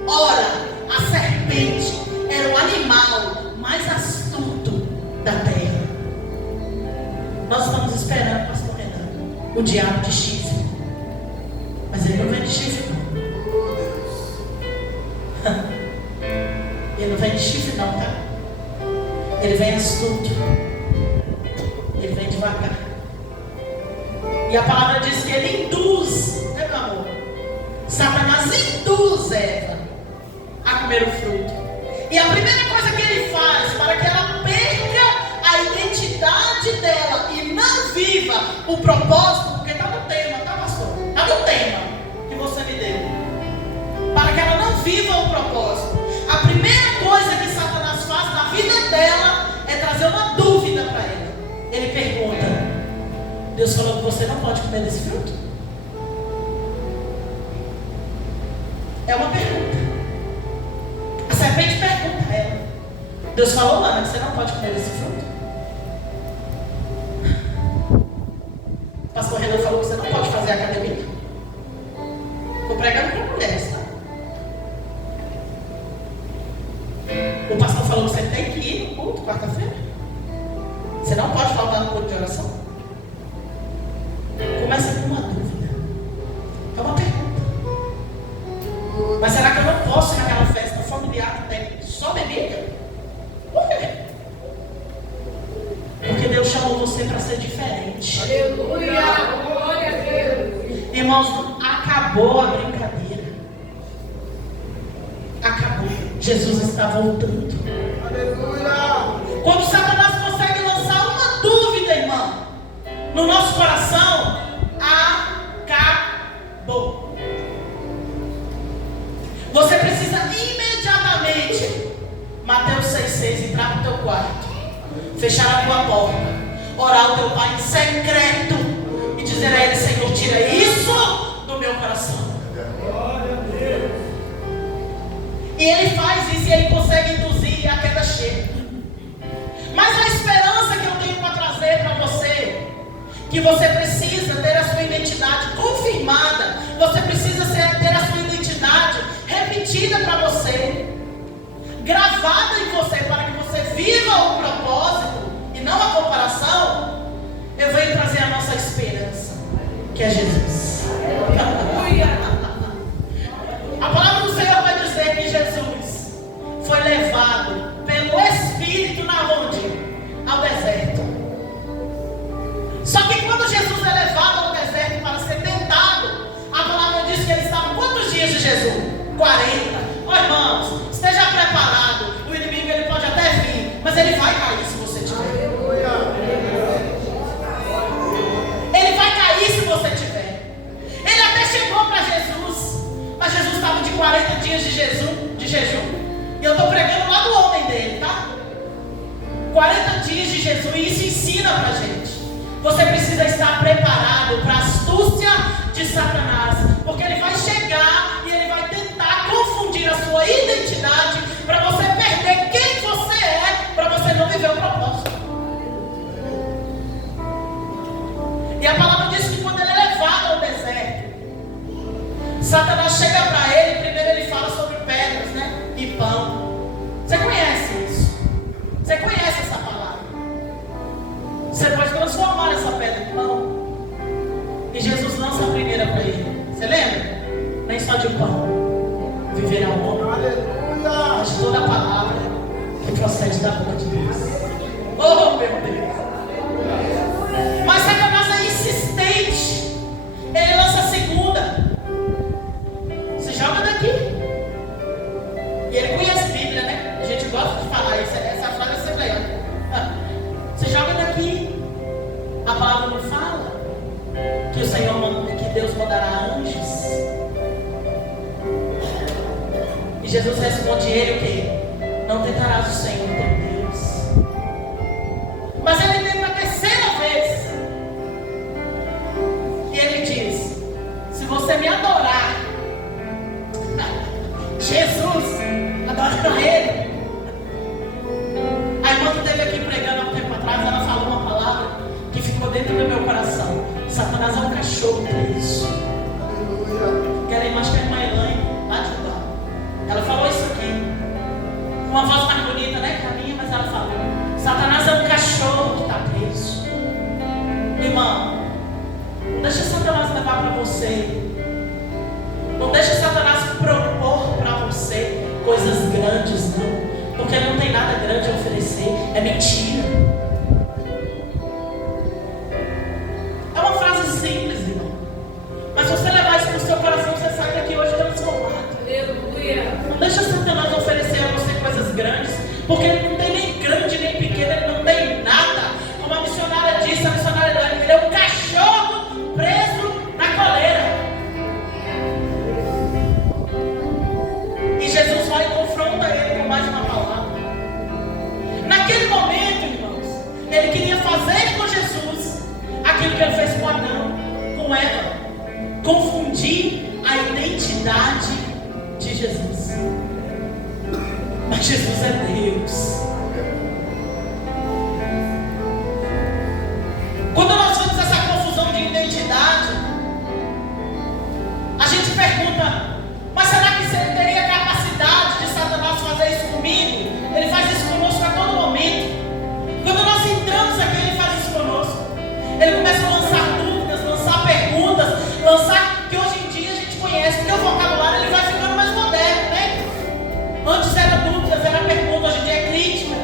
ora, a serpente era o animal mais astuto da terra. Nós estamos esperando, pastor Renan, o diabo de chifre. Mas ele não vem de chifre, não. Ele não vem de chifre, não, tá? Ele vem astuto. Ele vem devagar. E a palavra diz que ele induz, né, meu amor? Satanás induz Eva a comer o fruto. E a primeira coisa que ele faz para que ela perca a identidade dela e não viva o propósito, porque está no tema, tá, pastor? Está no tema que você me deu. Para que ela não viva o propósito, a primeira coisa que Satanás faz na vida dela é trazer uma dúvida para ela. Ele pergunta: Deus falou que você não pode comer desse fruto? É uma pergunta. A serpente pergunta a ela: Deus falou, Ana, que você não pode comer desse fruto? O pastor Renan falou que você não pode fazer academia. Estou pregando para mulheres, tá? O pastor falou que você tem que ir no culto quarta-feira. Você não pode faltar no culto de oração. Começa com uma dúvida. É uma pergunta. Mas será que eu não posso ir naquela festa familiar que tem só bebida? Por quê? Porque Deus chamou você para ser diferente. Aleluia! Glória a Deus! Irmãos, acabou a brincadeira. Acabou. Jesus está voltando. Aleluia! Quando Satanás consegue lançar uma dúvida, irmão, no nosso coração, acabou. Você precisa imediatamente, Mateus 6,6, entrar no teu quarto, fechar a tua porta, orar ao teu pai em secreto e dizer a ele: Senhor, tira isso do meu coração. E ele faz isso e ele consegue induzir, a queda chega. Mas a esperança que eu tenho para trazer para você, que você precisa ter a sua identidade confirmada, você precisa ter a sua identidade repetida para você, gravada em você, para que você viva o propósito e não a comparação. Eu venho trazer a nossa esperança, que é Jesus. A palavra do Senhor vai dizer que Jesus foi levado pelo Espírito na onde? Ao deserto. Só que quando Jesus é levado ao deserto para ser tentado, a palavra diz que ele estava quantos dias de jejum? 40. Ó, irmãos, esteja preparado. O inimigo ele pode até vir, mas ele vai cair se você tiver. Ele vai cair se você tiver. Ele até chegou para Jesus, mas Jesus estava de 40 dias de jejum. E eu estou pregando lá do homem dele, tá? 40 dias de jejum, e isso ensina pra gente. Você precisa estar preparado para a astúcia de Satanás, porque ele vai chegar e ele vai tentar confundir a sua identidade para você perder quem você é, para você não viver o propósito. E a palavra diz que quando ele é levado ao deserto, Satanás chega para ele. Primeiro ele fala sobre pedras, né? E pão. Você conhece isso? Você conhece essa palavra? Você pode transformar essa pedra em pão. E Jesus lança a primeira para ele. Você lembra? Nem só de pão viverá o homem, mas de toda a palavra que procede da boca de Deus. Oh, meu Deus! Mas Satanás é insistente. Ele lança a segunda. Se joga daqui. E ele conhece a Bíblia, né? A gente gosta de falar isso. Essa frase é sempre se joga daqui. A palavra não fala que o Senhor manda, que Deus mandará anjos. E Jesus responde ele o quê? Não tentarás o Senhor teu Deus. Mas ele vem para a terceira vez. E ele diz: se você me adorar, Jesus, adora ele. A irmã que esteve aqui pregando há um tempo atrás, ela falou uma palavra que ficou dentro do meu coração. Satanás falar para você. Não deixe Satanás propor para você coisas grandes, não. Porque ele não tem nada grande a oferecer. É mentira. É uma frase simples, irmão. Mas se você levar isso para o seu coração, você sai daqui hoje transformado. Aleluia. Não deixa Satanás oferecer a você coisas grandes. Porque ele não tem nem grande nem pequeno. Ele não tem nada. Como a missionária disse, ele é um cachorro preso na coleira. E Jesus vai e confronta ele com mais uma palavra. Naquele momento, irmãos, ele queria fazer com Jesus aquilo que ele fez com Adão, com Eva. Confundir a identidade de Jesus. Mas Jesus é Deus. Quando nós vemos essa confusão de identidade, a gente pergunta: mas será que ele teria capacidade de Satanás fazer isso comigo? Ele faz isso conosco a todo momento. Quando nós entramos aqui, ele faz isso conosco. Ele começa a lançar dúvidas, lançar perguntas, lançar que hoje em dia a gente conhece, porque o vocabulário ele vai ficando mais moderno, né? Antes era dúvidas, era pergunta, hoje em dia é crítica.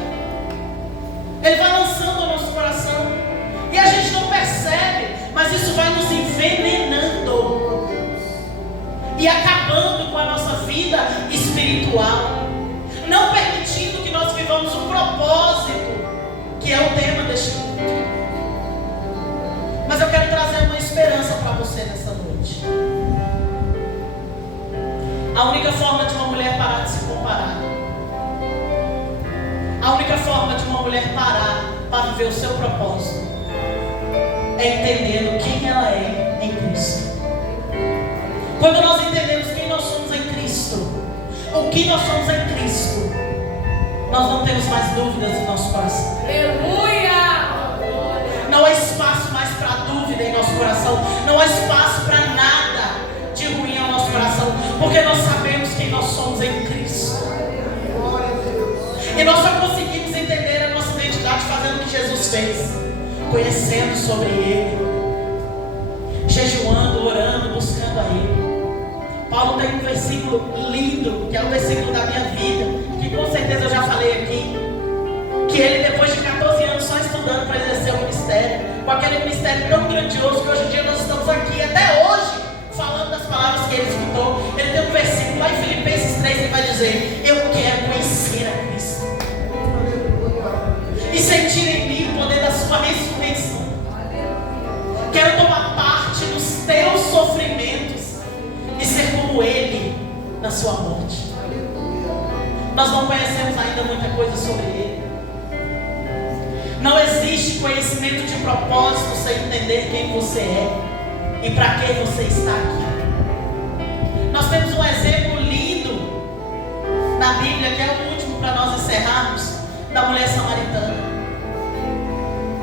Ele vai lançando ao nosso coração. E a gente não percebe, mas isso vai nos envenenando e acabando com a nossa vida espiritual, não permitindo que nós vivamos o propósito que é o tema deste culto. Mas eu quero trazer uma esperança para você nessa noite. A única forma de uma mulher parar de se comparar, a única forma de uma mulher parar para viver o seu propósito, é entendendo quem ela é em Cristo. Quando nós entendemos quem nós somos em Cristo, o que nós somos em Cristo, nós não temos mais dúvidas no nosso coração. Aleluia! Não há espaço mais para dúvida em nosso coração. Não há espaço para nada de ruim ao nosso coração, porque nós sabemos quem nós somos em Cristo. E nós só conseguimos entender a nossa identidade fazendo o que Jesus fez, conhecendo sobre Ele, jejuando, orando, buscando a Ele. Paulo tem um versículo lindo, que é o versículo da minha vida, que com certeza eu já falei aqui, que ele, depois de 14 anos só estudando para exercer o ministério, com aquele ministério tão grandioso que hoje em dia nós estamos aqui até hoje falando das palavras que ele escutou. Ele tem um versículo lá em Filipenses 3, ele vai dizer: eu quero conhecer a Cristo e sentir em mim o poder da sua ressurreição. Quero tomar parte dos teus sofrimentos e ser como Ele na sua morte. Nós não conhecemos ainda muita coisa sobre Ele. Não existe conhecimento de propósito sem entender quem você é e para que você está aqui. Nós temos um exemplo lindo na Bíblia, que é o último para nós encerrarmos, da mulher samaritana.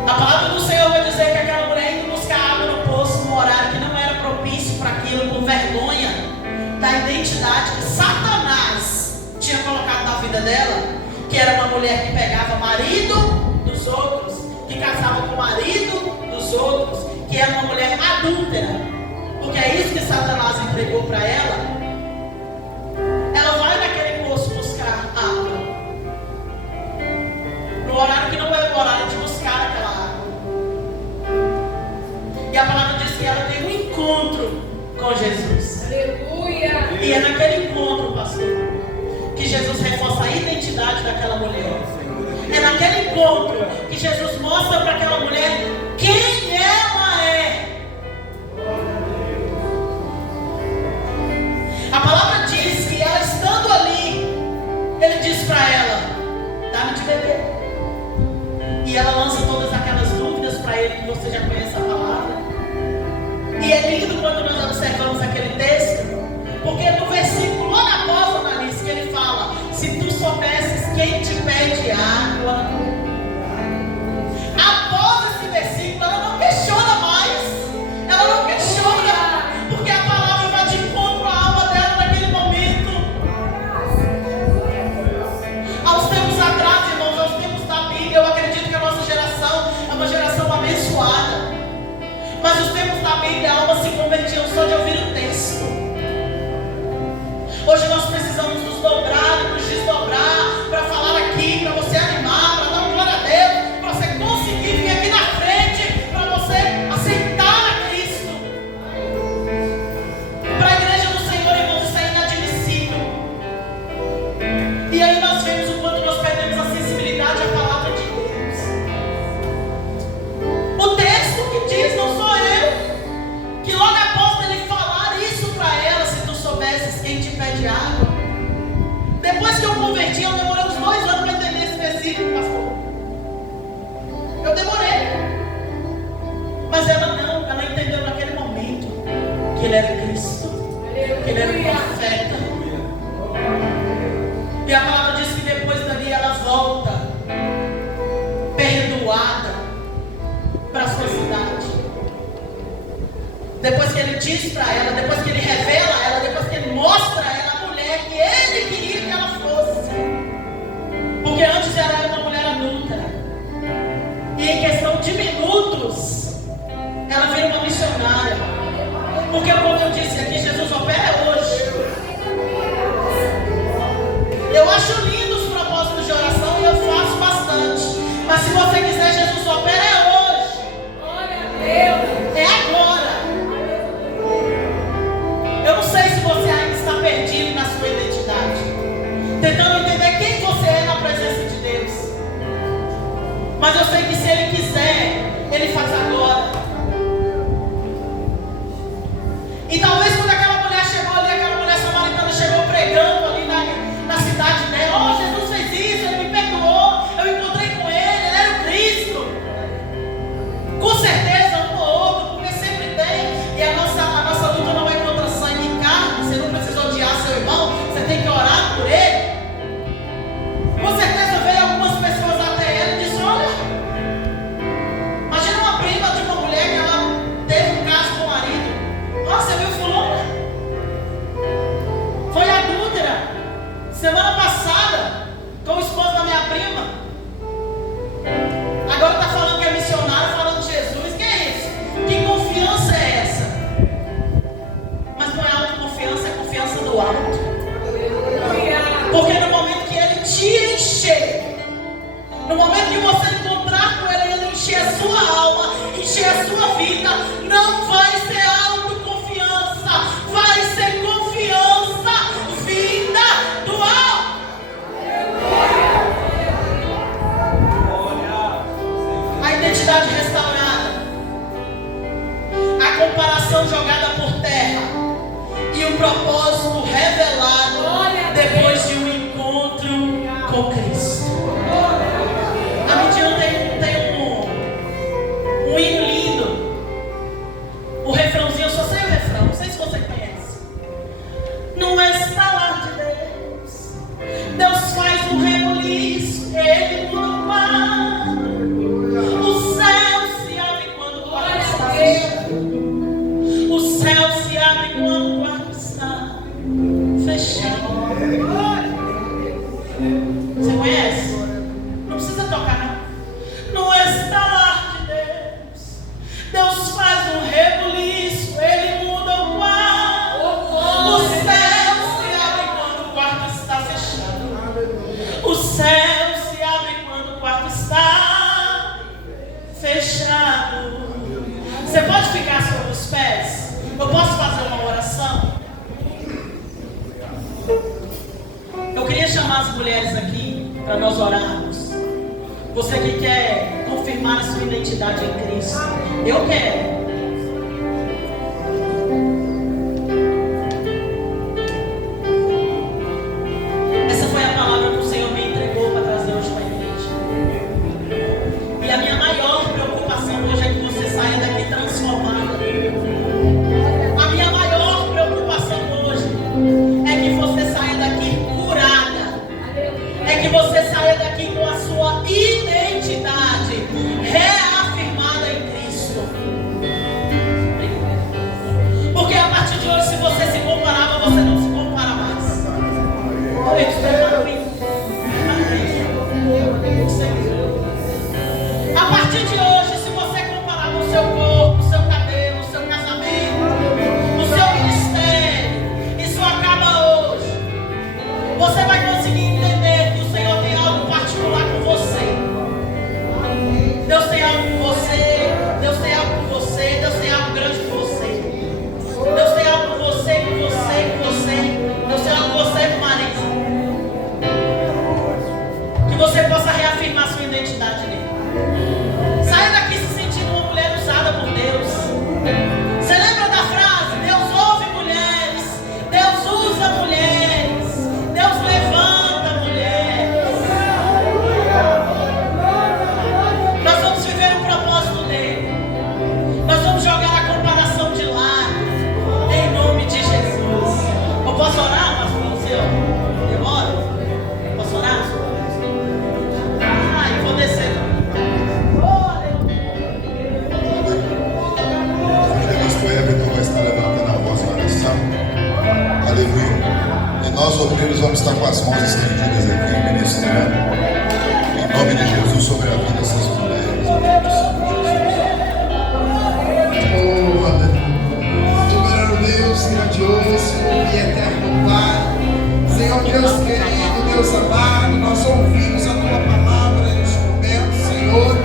A palavra do Senhor vai dizer que aquela mulher indo buscar água no poço, num horário que não era propício para aquilo, com vergonha da identidade que Satanás tinha colocado na vida dela, que era uma mulher que pegava marido dos outros, que casava com o marido dos outros, que era uma mulher adúltera, porque é isso que Satanás entregou para ela. Ela vai naquele poço buscar água, no horário que não é o horário de buscar aquela água. E a palavra diz que ela tem um encontro com Jesus. Aleluia! E é naquele encontro, pastor, que Jesus reforça a identidade daquela mulher. É naquele encontro que Jesus mostra para aquela mulher quem ela é. A palavra diz que ela estando ali, ele diz para ela: dá-me de beber. E ela lança todas aquelas dúvidas para ele, que você já conhece a palavra. E é lindo quando nós observamos aquele texto, porque no versículo logo após, Analice, que ele fala: se tu soubesses quem te pede água. Após que ele era Cristo, que ele era um profeta. E a palavra diz que depois dali ela volta perdoada para a sua cidade. Depois que ele diz para ela, depois que ele revela a ela, depois que ele mostra a ela a mulher que ele queria que ela fosse. Porque antes ela era uma mulher adúltera. E em questão de minutos, ela vira uma missionária. Porque como eu disse aqui, Jesus opera hoje. Eu acho lindo os propósitos de oração e eu faço bastante. Mas se você quiser, Jesus opera hoje. Glória a Deus. É agora. Eu não sei se você ainda está perdido na sua identidade, tentando entender quem você é na presença de Deus. Mas eu sei que se Ele quiser, Ele faz agora. E talvez quando aquela mulher chegou ali, aquela mulher samaritana chegou pregando ali na cidade dela: oh, Jesus fez isso, Ele me perdoou, eu encontrei com Ele, Ele era o Cristo. Com certeza um ou outro, porque sempre tem. E a nossa luta não é contra sangue e carne. Você não precisa odiar seu irmão, você tem que orar por ele. Com certeza veio algumas pessoas até ele e disse: olha, imagina uma prima de uma mulher que ela teve um caso com o marido. Nossa, você viu fulana? Foi adúltera semana passada com o esposo da minha prima. Agora está falando que é missionário, falando de Jesus. Que é isso? Que confiança é essa? Mas não é autoconfiança, é confiança do alto. Porque no momento que Ele te encher, no momento que você encontrar com Ele, Ele encher a sua alma, encher a sua vida, não vai ser autoconfiança, vai ser confiança vinda do alto. A identidade restaurada, a comparação jogada por terra e o propósito revelado depois de um encontro com Cristo. A Midian tem um hino lindo. O refrãozinho, eu só sei o refrão, não sei se você conhece. No estalar de Deus, Deus faz um rebuliço, Ele muda o quadro. O céu se abre quando o quarto está fechado. O céu se abre quando o quarto está fechado. Você conhece? Não precisa tocar, não. No estalar de Deus, Deus faz um rebuliço, Ele muda o quadro. O céu se abre quando o quarto está fechado. O céu se abre quando o quarto está fechado. Você pode ficar sobre os pés? Eu posso fazer uma oração? Eu queria chamar as mulheres aqui para nós orarmos. Você que quer confirmar a sua identidade em Cristo, eu quero. Essa foi a palavra que o Senhor me entregou para trazer hoje para a igreja. E a minha maior preocupação hoje é que você saia daqui transformado. A minha maior preocupação hoje é que você saia daqui curada. É que você saia daqui com a sua identidade reafirmada em Cristo. obreiros vamos estar com as mãos estendidas aqui, ministrando, em nome de Jesus, sobre a vida dessas mulheres. Oh, aleluia. Soberano Deus, grandioso e eterno Pai, Senhor Deus querido, Deus amado, nós ouvimos a Tua palavra neste momento, Senhor,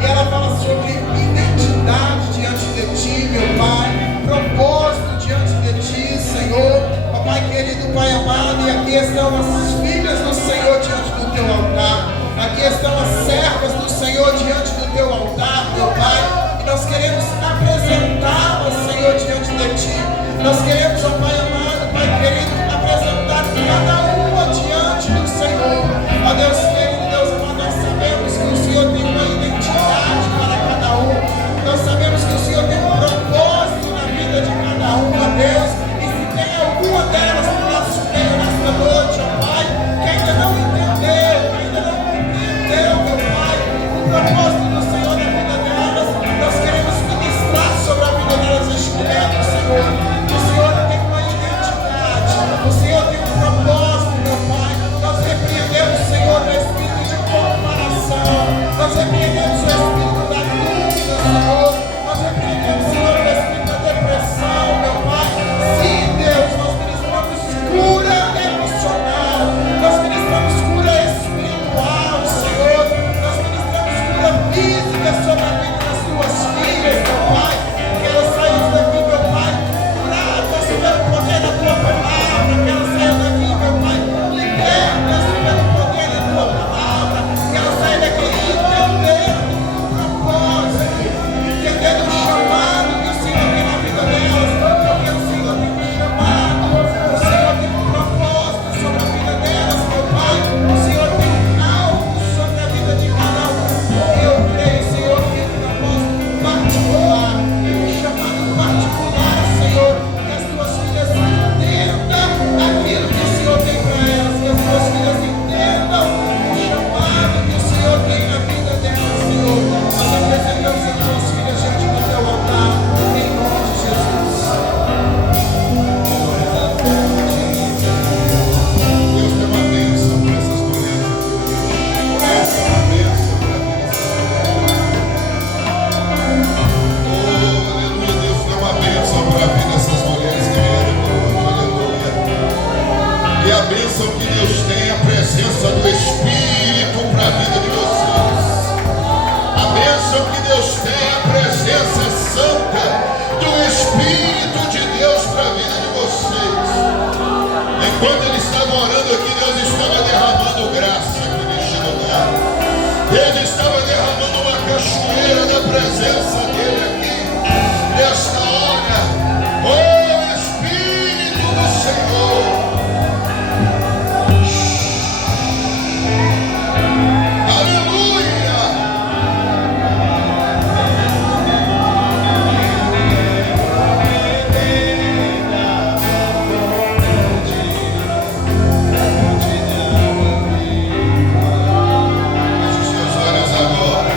e ela fala sobre identidade diante de Ti, meu Pai, propósito diante de Ti, Senhor, ó Pai querido, Pai amado, e aqui estão as filhas do Senhor diante do Teu altar, aqui estão as servas do Senhor diante do Teu altar, meu Pai, e nós queremos apresentá-las, Senhor, diante de Ti, nós queremos, ó Pai amado, Pai querido, apresentar cada uma diante do Senhor, ó Deus querido, Deus amado, nós sabemos que o Senhor tem uma identidade para cada um, nós sabemos que o Senhor tem um propósito na vida de cada uma, Deus, e se tem alguma delas no nosso meio nesta noite, ó Pai, que ainda não entendeu, ainda não compreendeu, meu Pai, o propósito do Senhor na vida delas, nós queremos ministrar sobre a vida delas este momento, Senhor. O Senhor tem uma identidade, o Senhor tem um propósito, meu Pai. Nós repreendemos, Senhor, o espírito de comparação, nós repreendemos o espírito da dúvida, Senhor. Nós repreendemos, Senhor, o espírito da depressão, meu Pai. Sim, Deus, nós ministramos cura emocional, nós ministramos cura espiritual, Senhor. Nós ministramos cura física sobre a vida das tuas filhas, meu Pai. Que elas saiam daqui, meu Pai, curadas pelo poder da tua palavra. Que elas saiam daqui, meu Pai, libertas pelo poder da tua palavra. Que elas saiam daqui entendendo o propósito, entendendo o chamado que o Senhor tem na vida delas. Porque o Senhor tem um chamado, o Senhor tem um propósito sobre a vida delas, meu Pai. O Senhor tem algo sobre a vida de cada um. E eu creio, Senhor, que é um propósito particular, um chamado particular, Senhor, que as tuas filhas entendam aquilo que o Senhor tem para elas, que as tuas filhas entendam o chamado que o Senhor tem na vida delas, Senhor. Nós apresentamos as tuas filhas diante do teu altar, em nome de Jesus. Deus tem uma bênção para essas mulheres aqui. Essa é uma bênção para a vida dessas mulheres. Oh, aleluia, Deus tem uma bênção para a vida dessas mulheres que vieram aqui hoje, aleluia. E a bênção que Deus tem é a presença do Espírito para a vida de vocês. A bênção que Deus tem é a presença santa do Espírito de Deus para a vida de vocês. Enquanto ele estava orando aqui, Deus estava derramando graça aqui neste lugar. Deus estava derramando uma cachoeira da presença dele aqui, nesta hora. Oh, Espírito do Senhor. Aleluia. Feche os seus olhos agora.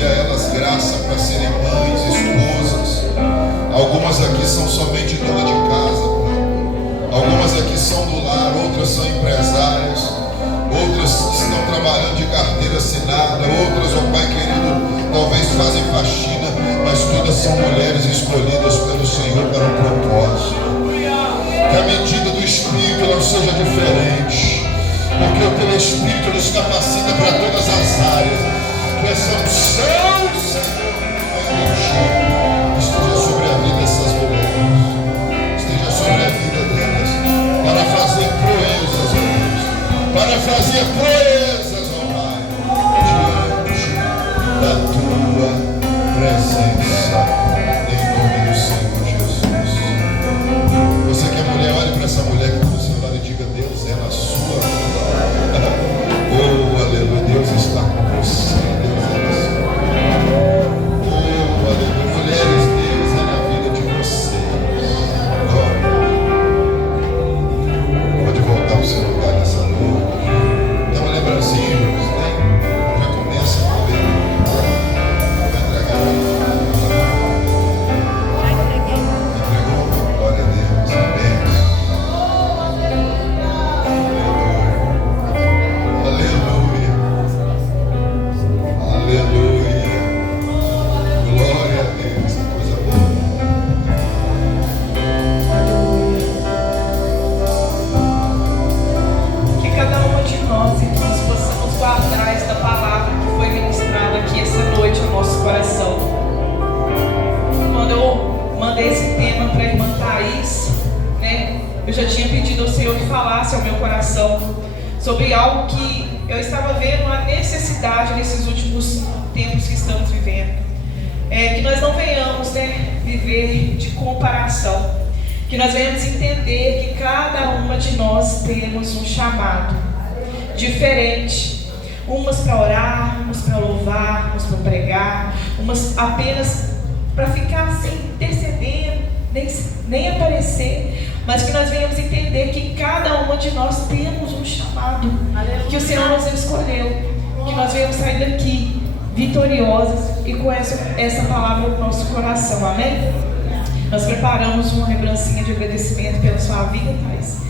dê a elas graça para serem mães, esposas. Algumas aqui são somente dona de casa, Pai. Algumas aqui são do lar, outras são empresárias, outras estão trabalhando de carteira assinada, outras, ó Pai querido, talvez fazem faxina, mas todas são mulheres escolhidas pelo Senhor para um propósito. Que a medida do Espírito não seja diferente, porque o Teu Espírito nos capacita para todas as áreas. Que essa unção, Senhor, esteja sobre a vida dessas mulheres, esteja sobre a vida delas, para fazer proezas, ó Deus, para fazer proezas, ó Pai, diante da Tua presença, em nome do Senhor Jesus. Você que é mulher, olhe para essa mulher que está do seu lado e diga: Deus é na sua vida. Oh, aleluia, Deus está com você. Deus é na sua vida. Oh, aleluia, mulheres, Deus é na vida de vocês. Oh. Pode voltar ao seu lugar nessa noite. Dá uma lembrancinha, irmãos, né? Já começa a ver. Vai entregar. Entregou? Glória a Deus. Amém. Aleluia. Aleluia. Glória a Deus. Que coisa boa. Que cada uma de nós, irmãos, possamos guardar esta palavra que foi ministrada aqui essa noite ao nosso coração. Quando eu mandei esse tema para a irmã Thaís, né, eu já tinha pedido ao Senhor que falasse ao meu coração sobre algo que eu estava vendo a necessidade nesses últimos tempos que estamos vivendo. Que nós não venhamos, né, viver de comparação, que nós venhamos entender que cada uma de nós temos um chamado diferente, umas para orar, umas para louvar, umas para pregar, umas apenas para ficar assim, intercedendo, nem aparecer, mas que nós venhamos entender que cada uma de nós temos um chamado, que o Senhor nos escolheu, que nós venhamos sair daqui vitoriosas e com essa palavra no nosso coração, amém? Nós preparamos uma lembrancinha de agradecimento pela sua vida, Thais.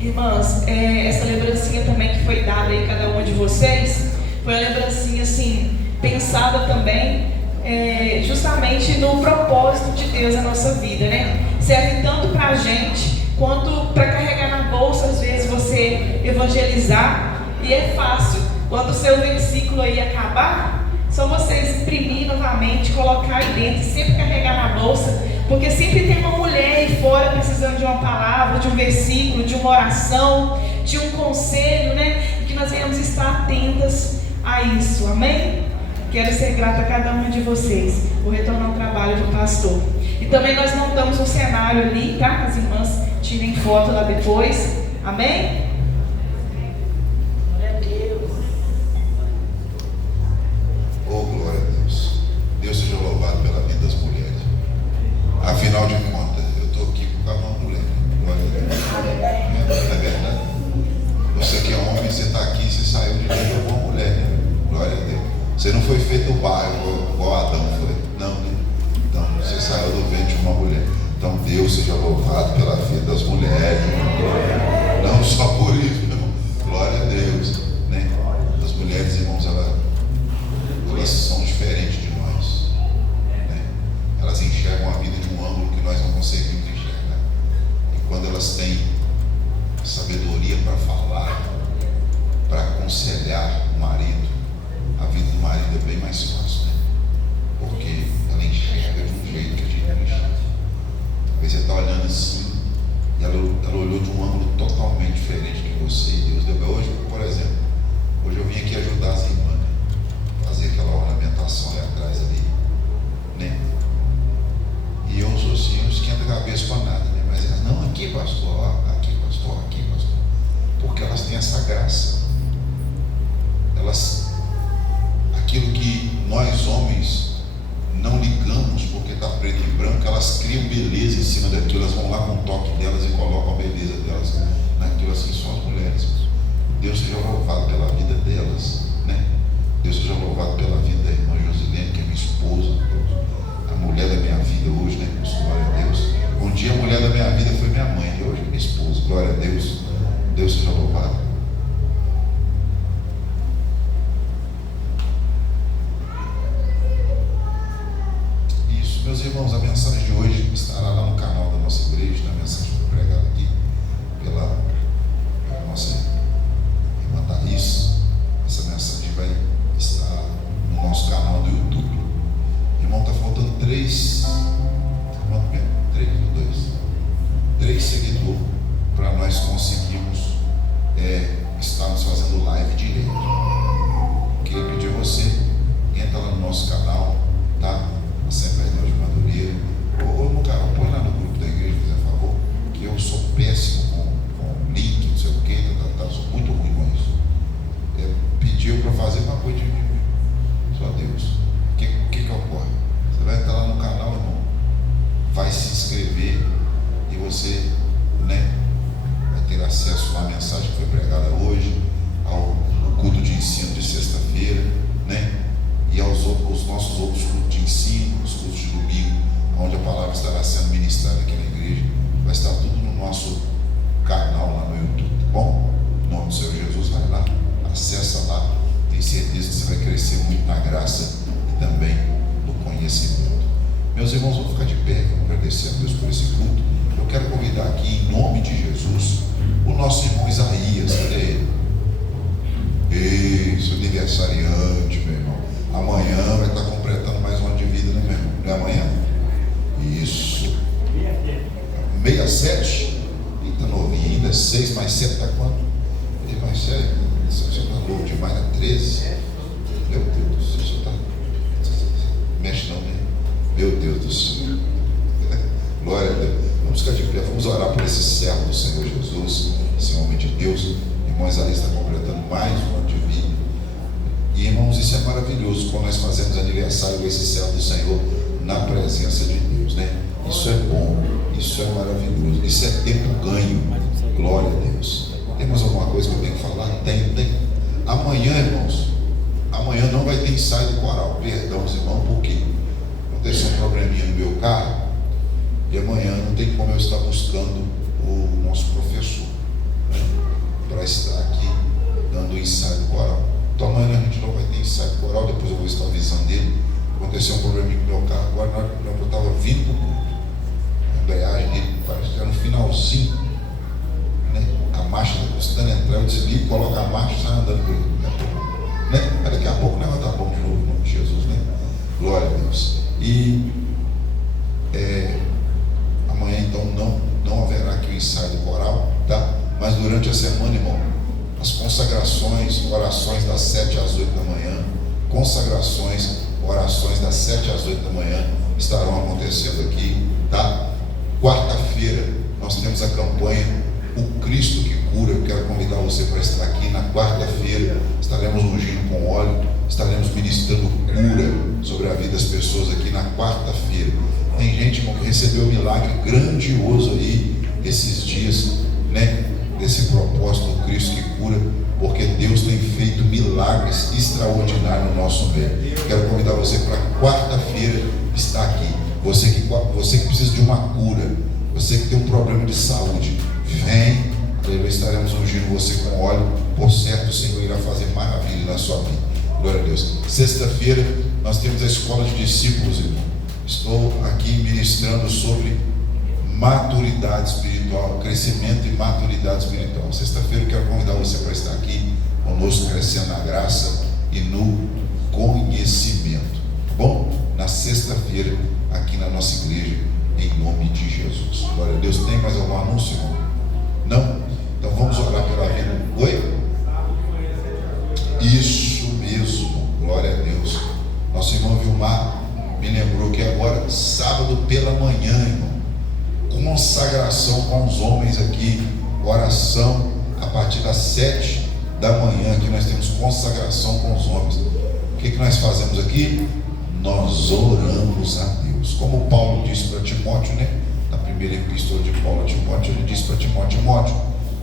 Irmãs, essa lembrancinha também que foi dada aí a cada uma de vocês, foi uma lembrancinha assim, pensada também justamente no propósito de Deus na nossa vida, né? Serve tanto pra gente, quanto para carregar na bolsa, às vezes você evangelizar, e é fácil, quando o seu versículo aí acabar, só vocês imprimir novamente, colocar aí dentro, sempre carregar na bolsa, porque sempre tem uma mulher aí fora precisando de uma palavra, de um versículo, de uma oração, de um conselho, né? E que nós venhamos estar atentas a isso, amém? Quero ser grata a cada uma de vocês. Vou retornar ao trabalho do pastor. E também nós montamos um cenário ali, tá? As irmãs tirem foto lá depois, amém? Glória a Deus. Oh, glória a Deus. Deus seja louvado pela vida das mulheres. Afinal de contas, eu estou aqui por causa de uma mulher. Glória a Deus. Não é verdade? Você que é homem, você está aqui, você saiu de dentro de uma mulher. Né? Glória a Deus. Você não foi feito bairro igual Adão foi. Não, né? Então você saiu do ventre de uma mulher. Então Deus seja louvado pela vida das mulheres. Não só por Isso, aniversariante, meu irmão. Amanhã vai estar completando mais um ano de vida, né, meu irmão? Não é amanhã? Isso. 67? Eita, novinho ainda. 6 mais 7 tá quanto? 3 mais 7. Você tá louco demais, né? 13. Meu Deus do céu, você tá. Mexe não, né? Meu Deus do céu. Glória a Deus. Vamos ficar de pé, vamos orar por esse servo do Senhor Jesus, esse homem de Deus. Irmãos, ali está completando mais um ano de vida. E irmãos, isso é maravilhoso quando nós fazemos aniversário com esse servo do Senhor na presença de Deus, né? Isso é bom, isso é maravilhoso, isso é tempo ganho. Glória a Deus. Tem mais alguma coisa que eu tenho que falar? Tem. Amanhã, irmãos, amanhã não vai ter ensaio de coral. Perdão, irmãos, porque aconteceu um probleminha no meu carro e amanhã não tem como eu estar buscando o nosso professor, né, para estar aqui dando o ensaio do coral. Então amanhã a gente não vai ter ensaio do coral. Depois eu vou estar avisando ele. Aconteceu um probleminha com o meu carro agora, na hora que eu estava vindo para o a embreagem dele parece que era no finalzinho, né? A marcha está custando entrar, eu desligo, coloco a marcha e sai andando por ele, né? Mas daqui a pouco o negócio está bom de novo, em nome de Jesus, né? Glória a Deus. E amanhã então não haverá aqui o ensaio do coral, tá? Mas durante a semana, irmão, as consagrações, orações das 7 às 8 da manhã, consagrações, orações das 7 às 8 da manhã estarão acontecendo aqui, tá? Quarta-feira nós temos a campanha O Cristo que Cura. Eu quero convidar você para estar aqui na quarta-feira. Estaremos ungindo com óleo, estaremos ministrando cura sobre a vida das pessoas aqui na quarta-feira. Tem gente, irmão, que recebeu um milagre grandioso aí esses dias, né? Desse propósito do Cristo que Cura, porque Deus tem feito milagres extraordinários no nosso meio. Quero convidar você para quarta-feira estar aqui. Você que precisa de uma cura, você que tem um problema de saúde, vem, estaremos ungindo você com óleo. Por certo, o Senhor irá fazer maravilha na sua vida. Glória a Deus. Sexta-feira nós temos a escola de discípulos, irmão. Estou aqui ministrando sobre maturidade espiritual, crescimento e maturidade espiritual. Sexta-feira eu quero convidar você para estar aqui conosco, crescendo na graça e no conhecimento, tá bom? Na sexta-feira, aqui na nossa igreja, em nome de Jesus. Glória a Deus. Tem mais algum anúncio, irmão? Não? Então vamos orar pela vida. Oi? Isso mesmo, glória a Deus. Nosso irmão Vilmar me lembrou que agora, sábado pela manhã, irmão, consagração com os homens aqui, oração a partir das 7 da manhã, que nós temos consagração com os homens. O que nós fazemos aqui? Nós oramos a Deus, como Paulo disse para Timóteo, né? Na primeira epístola de Paulo a Timóteo, ele disse para Timóteo,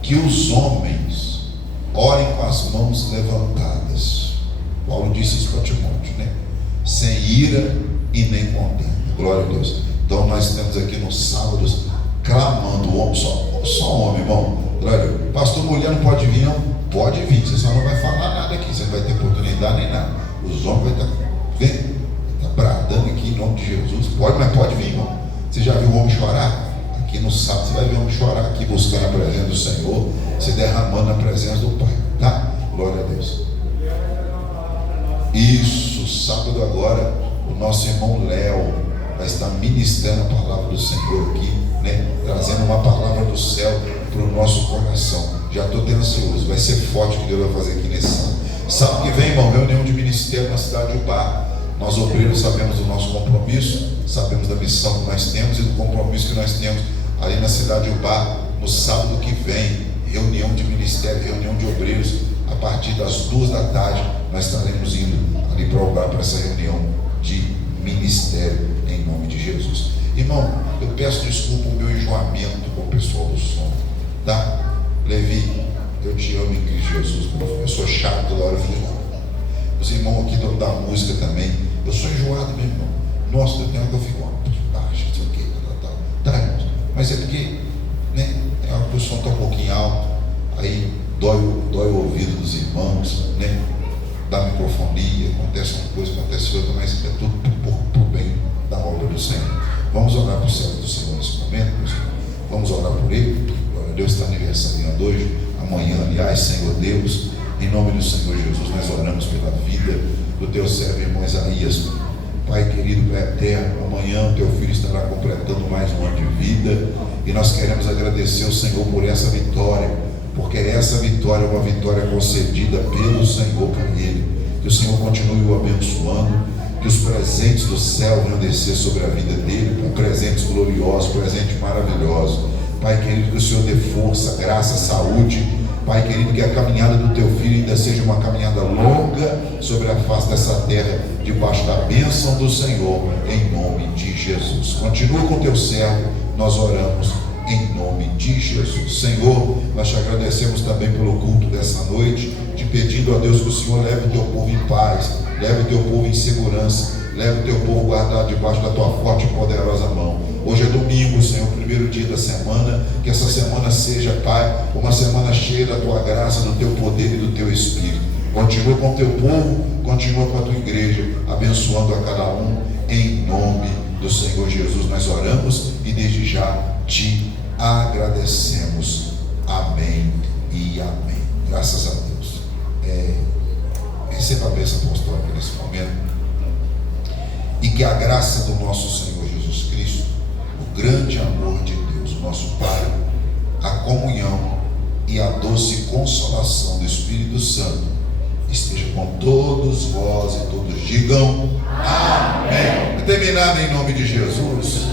que os homens orem com as mãos levantadas. Paulo disse isso para Timóteo, né? Sem ira e nem contenda. Glória a Deus. Então nós estamos aqui nos sábados clamando, o homem, só homem, irmão. Glória a Deus. Pastor, mulher não pode vir, não? Pode vir, você só não vai falar nada aqui, você não vai ter oportunidade nem nada. Os homens vão estar bradando aqui em nome de Jesus. Pode, mas pode vir, irmão. Você já viu o homem chorar? Aqui no sábado você vai ver o homem chorar aqui, buscando a presença do Senhor, se derramando na presença do Pai, tá? Glória a Deus. Isso, sábado agora, o nosso irmão Léo vai estar ministrando a palavra do Senhor aqui, né? Trazendo uma palavra do céu para o nosso coração. Já estou tendo ansioso, vai ser forte o que Deus vai fazer aqui nesse sábado. Sábado que vem, irmão, reunião de ministério na cidade de Ubá. Nós obreiros sabemos do nosso compromisso, sabemos da missão que nós temos e do compromisso que nós temos ali na cidade de Ubá. No sábado que vem, reunião de ministério, reunião de obreiros, a partir das 2 da tarde, nós estaremos indo ali para Ubá, para essa reunião de ministério, em nome de Jesus. Irmão, eu peço desculpa o meu enjoamento com o pessoal do som, tá? Levi, eu te amo em Cristo Jesus, eu sou chato toda hora, eu falei, não. Os irmãos aqui da música também, eu sou enjoado mesmo, irmão. Nossa, tem hora que eu fico baixo, não sei o que, tá, irmãos? Mas é porque, né, tem hora que o som está um pouquinho alto, aí dói o ouvido dos irmãos, né? Da microfonia, acontece uma coisa, acontece outra, mas é tudo por bem da obra do Senhor. Vamos orar para o servo do Senhor nesse momento, meus irmãos. Vamos orar por ele. Glória a Deus, está aniversariando hoje, amanhã, aliás, Senhor Deus. Em nome do Senhor Jesus, nós oramos pela vida do teu servo irmão Isaías. Pai querido, Pai eterno, amanhã o teu filho estará completando mais um ano de vida, e nós queremos agradecer ao Senhor por essa vitória, porque essa vitória é uma vitória concedida pelo Senhor para ele. Que o Senhor continue o abençoando, que os presentes do céu venham descer sobre a vida dele, com presentes gloriosos, presentes maravilhosos. Pai querido, que o Senhor dê força, graça, saúde. Pai querido, que a caminhada do teu filho ainda seja uma caminhada longa sobre a face dessa terra, debaixo da bênção do Senhor, em nome de Jesus. Continua com teu servo, nós oramos em nome de Jesus. Senhor, nós te agradecemos também pelo culto dessa noite, te pedindo a Deus que o Senhor leve o teu povo em paz, leve o teu povo em segurança, leve o teu povo guardado debaixo da tua forte e poderosa mão. Hoje é domingo, Senhor, primeiro dia da semana. Que essa semana seja, Pai, uma semana cheia da tua graça, do teu poder e do teu Espírito. Continua com o teu povo, continua com a tua igreja, abençoando a cada um, em nome do Senhor Jesus. Nós oramos e desde já te agradecemos. Amém e amém. Graças a Deus. Receba a bênção apostólica nesse momento. E que a graça do nosso Senhor Jesus Cristo, o grande amor de Deus, nosso Pai, a comunhão e a doce consolação do Espírito Santo esteja com todos vós e todos digam amém. Terminado em nome de Jesus.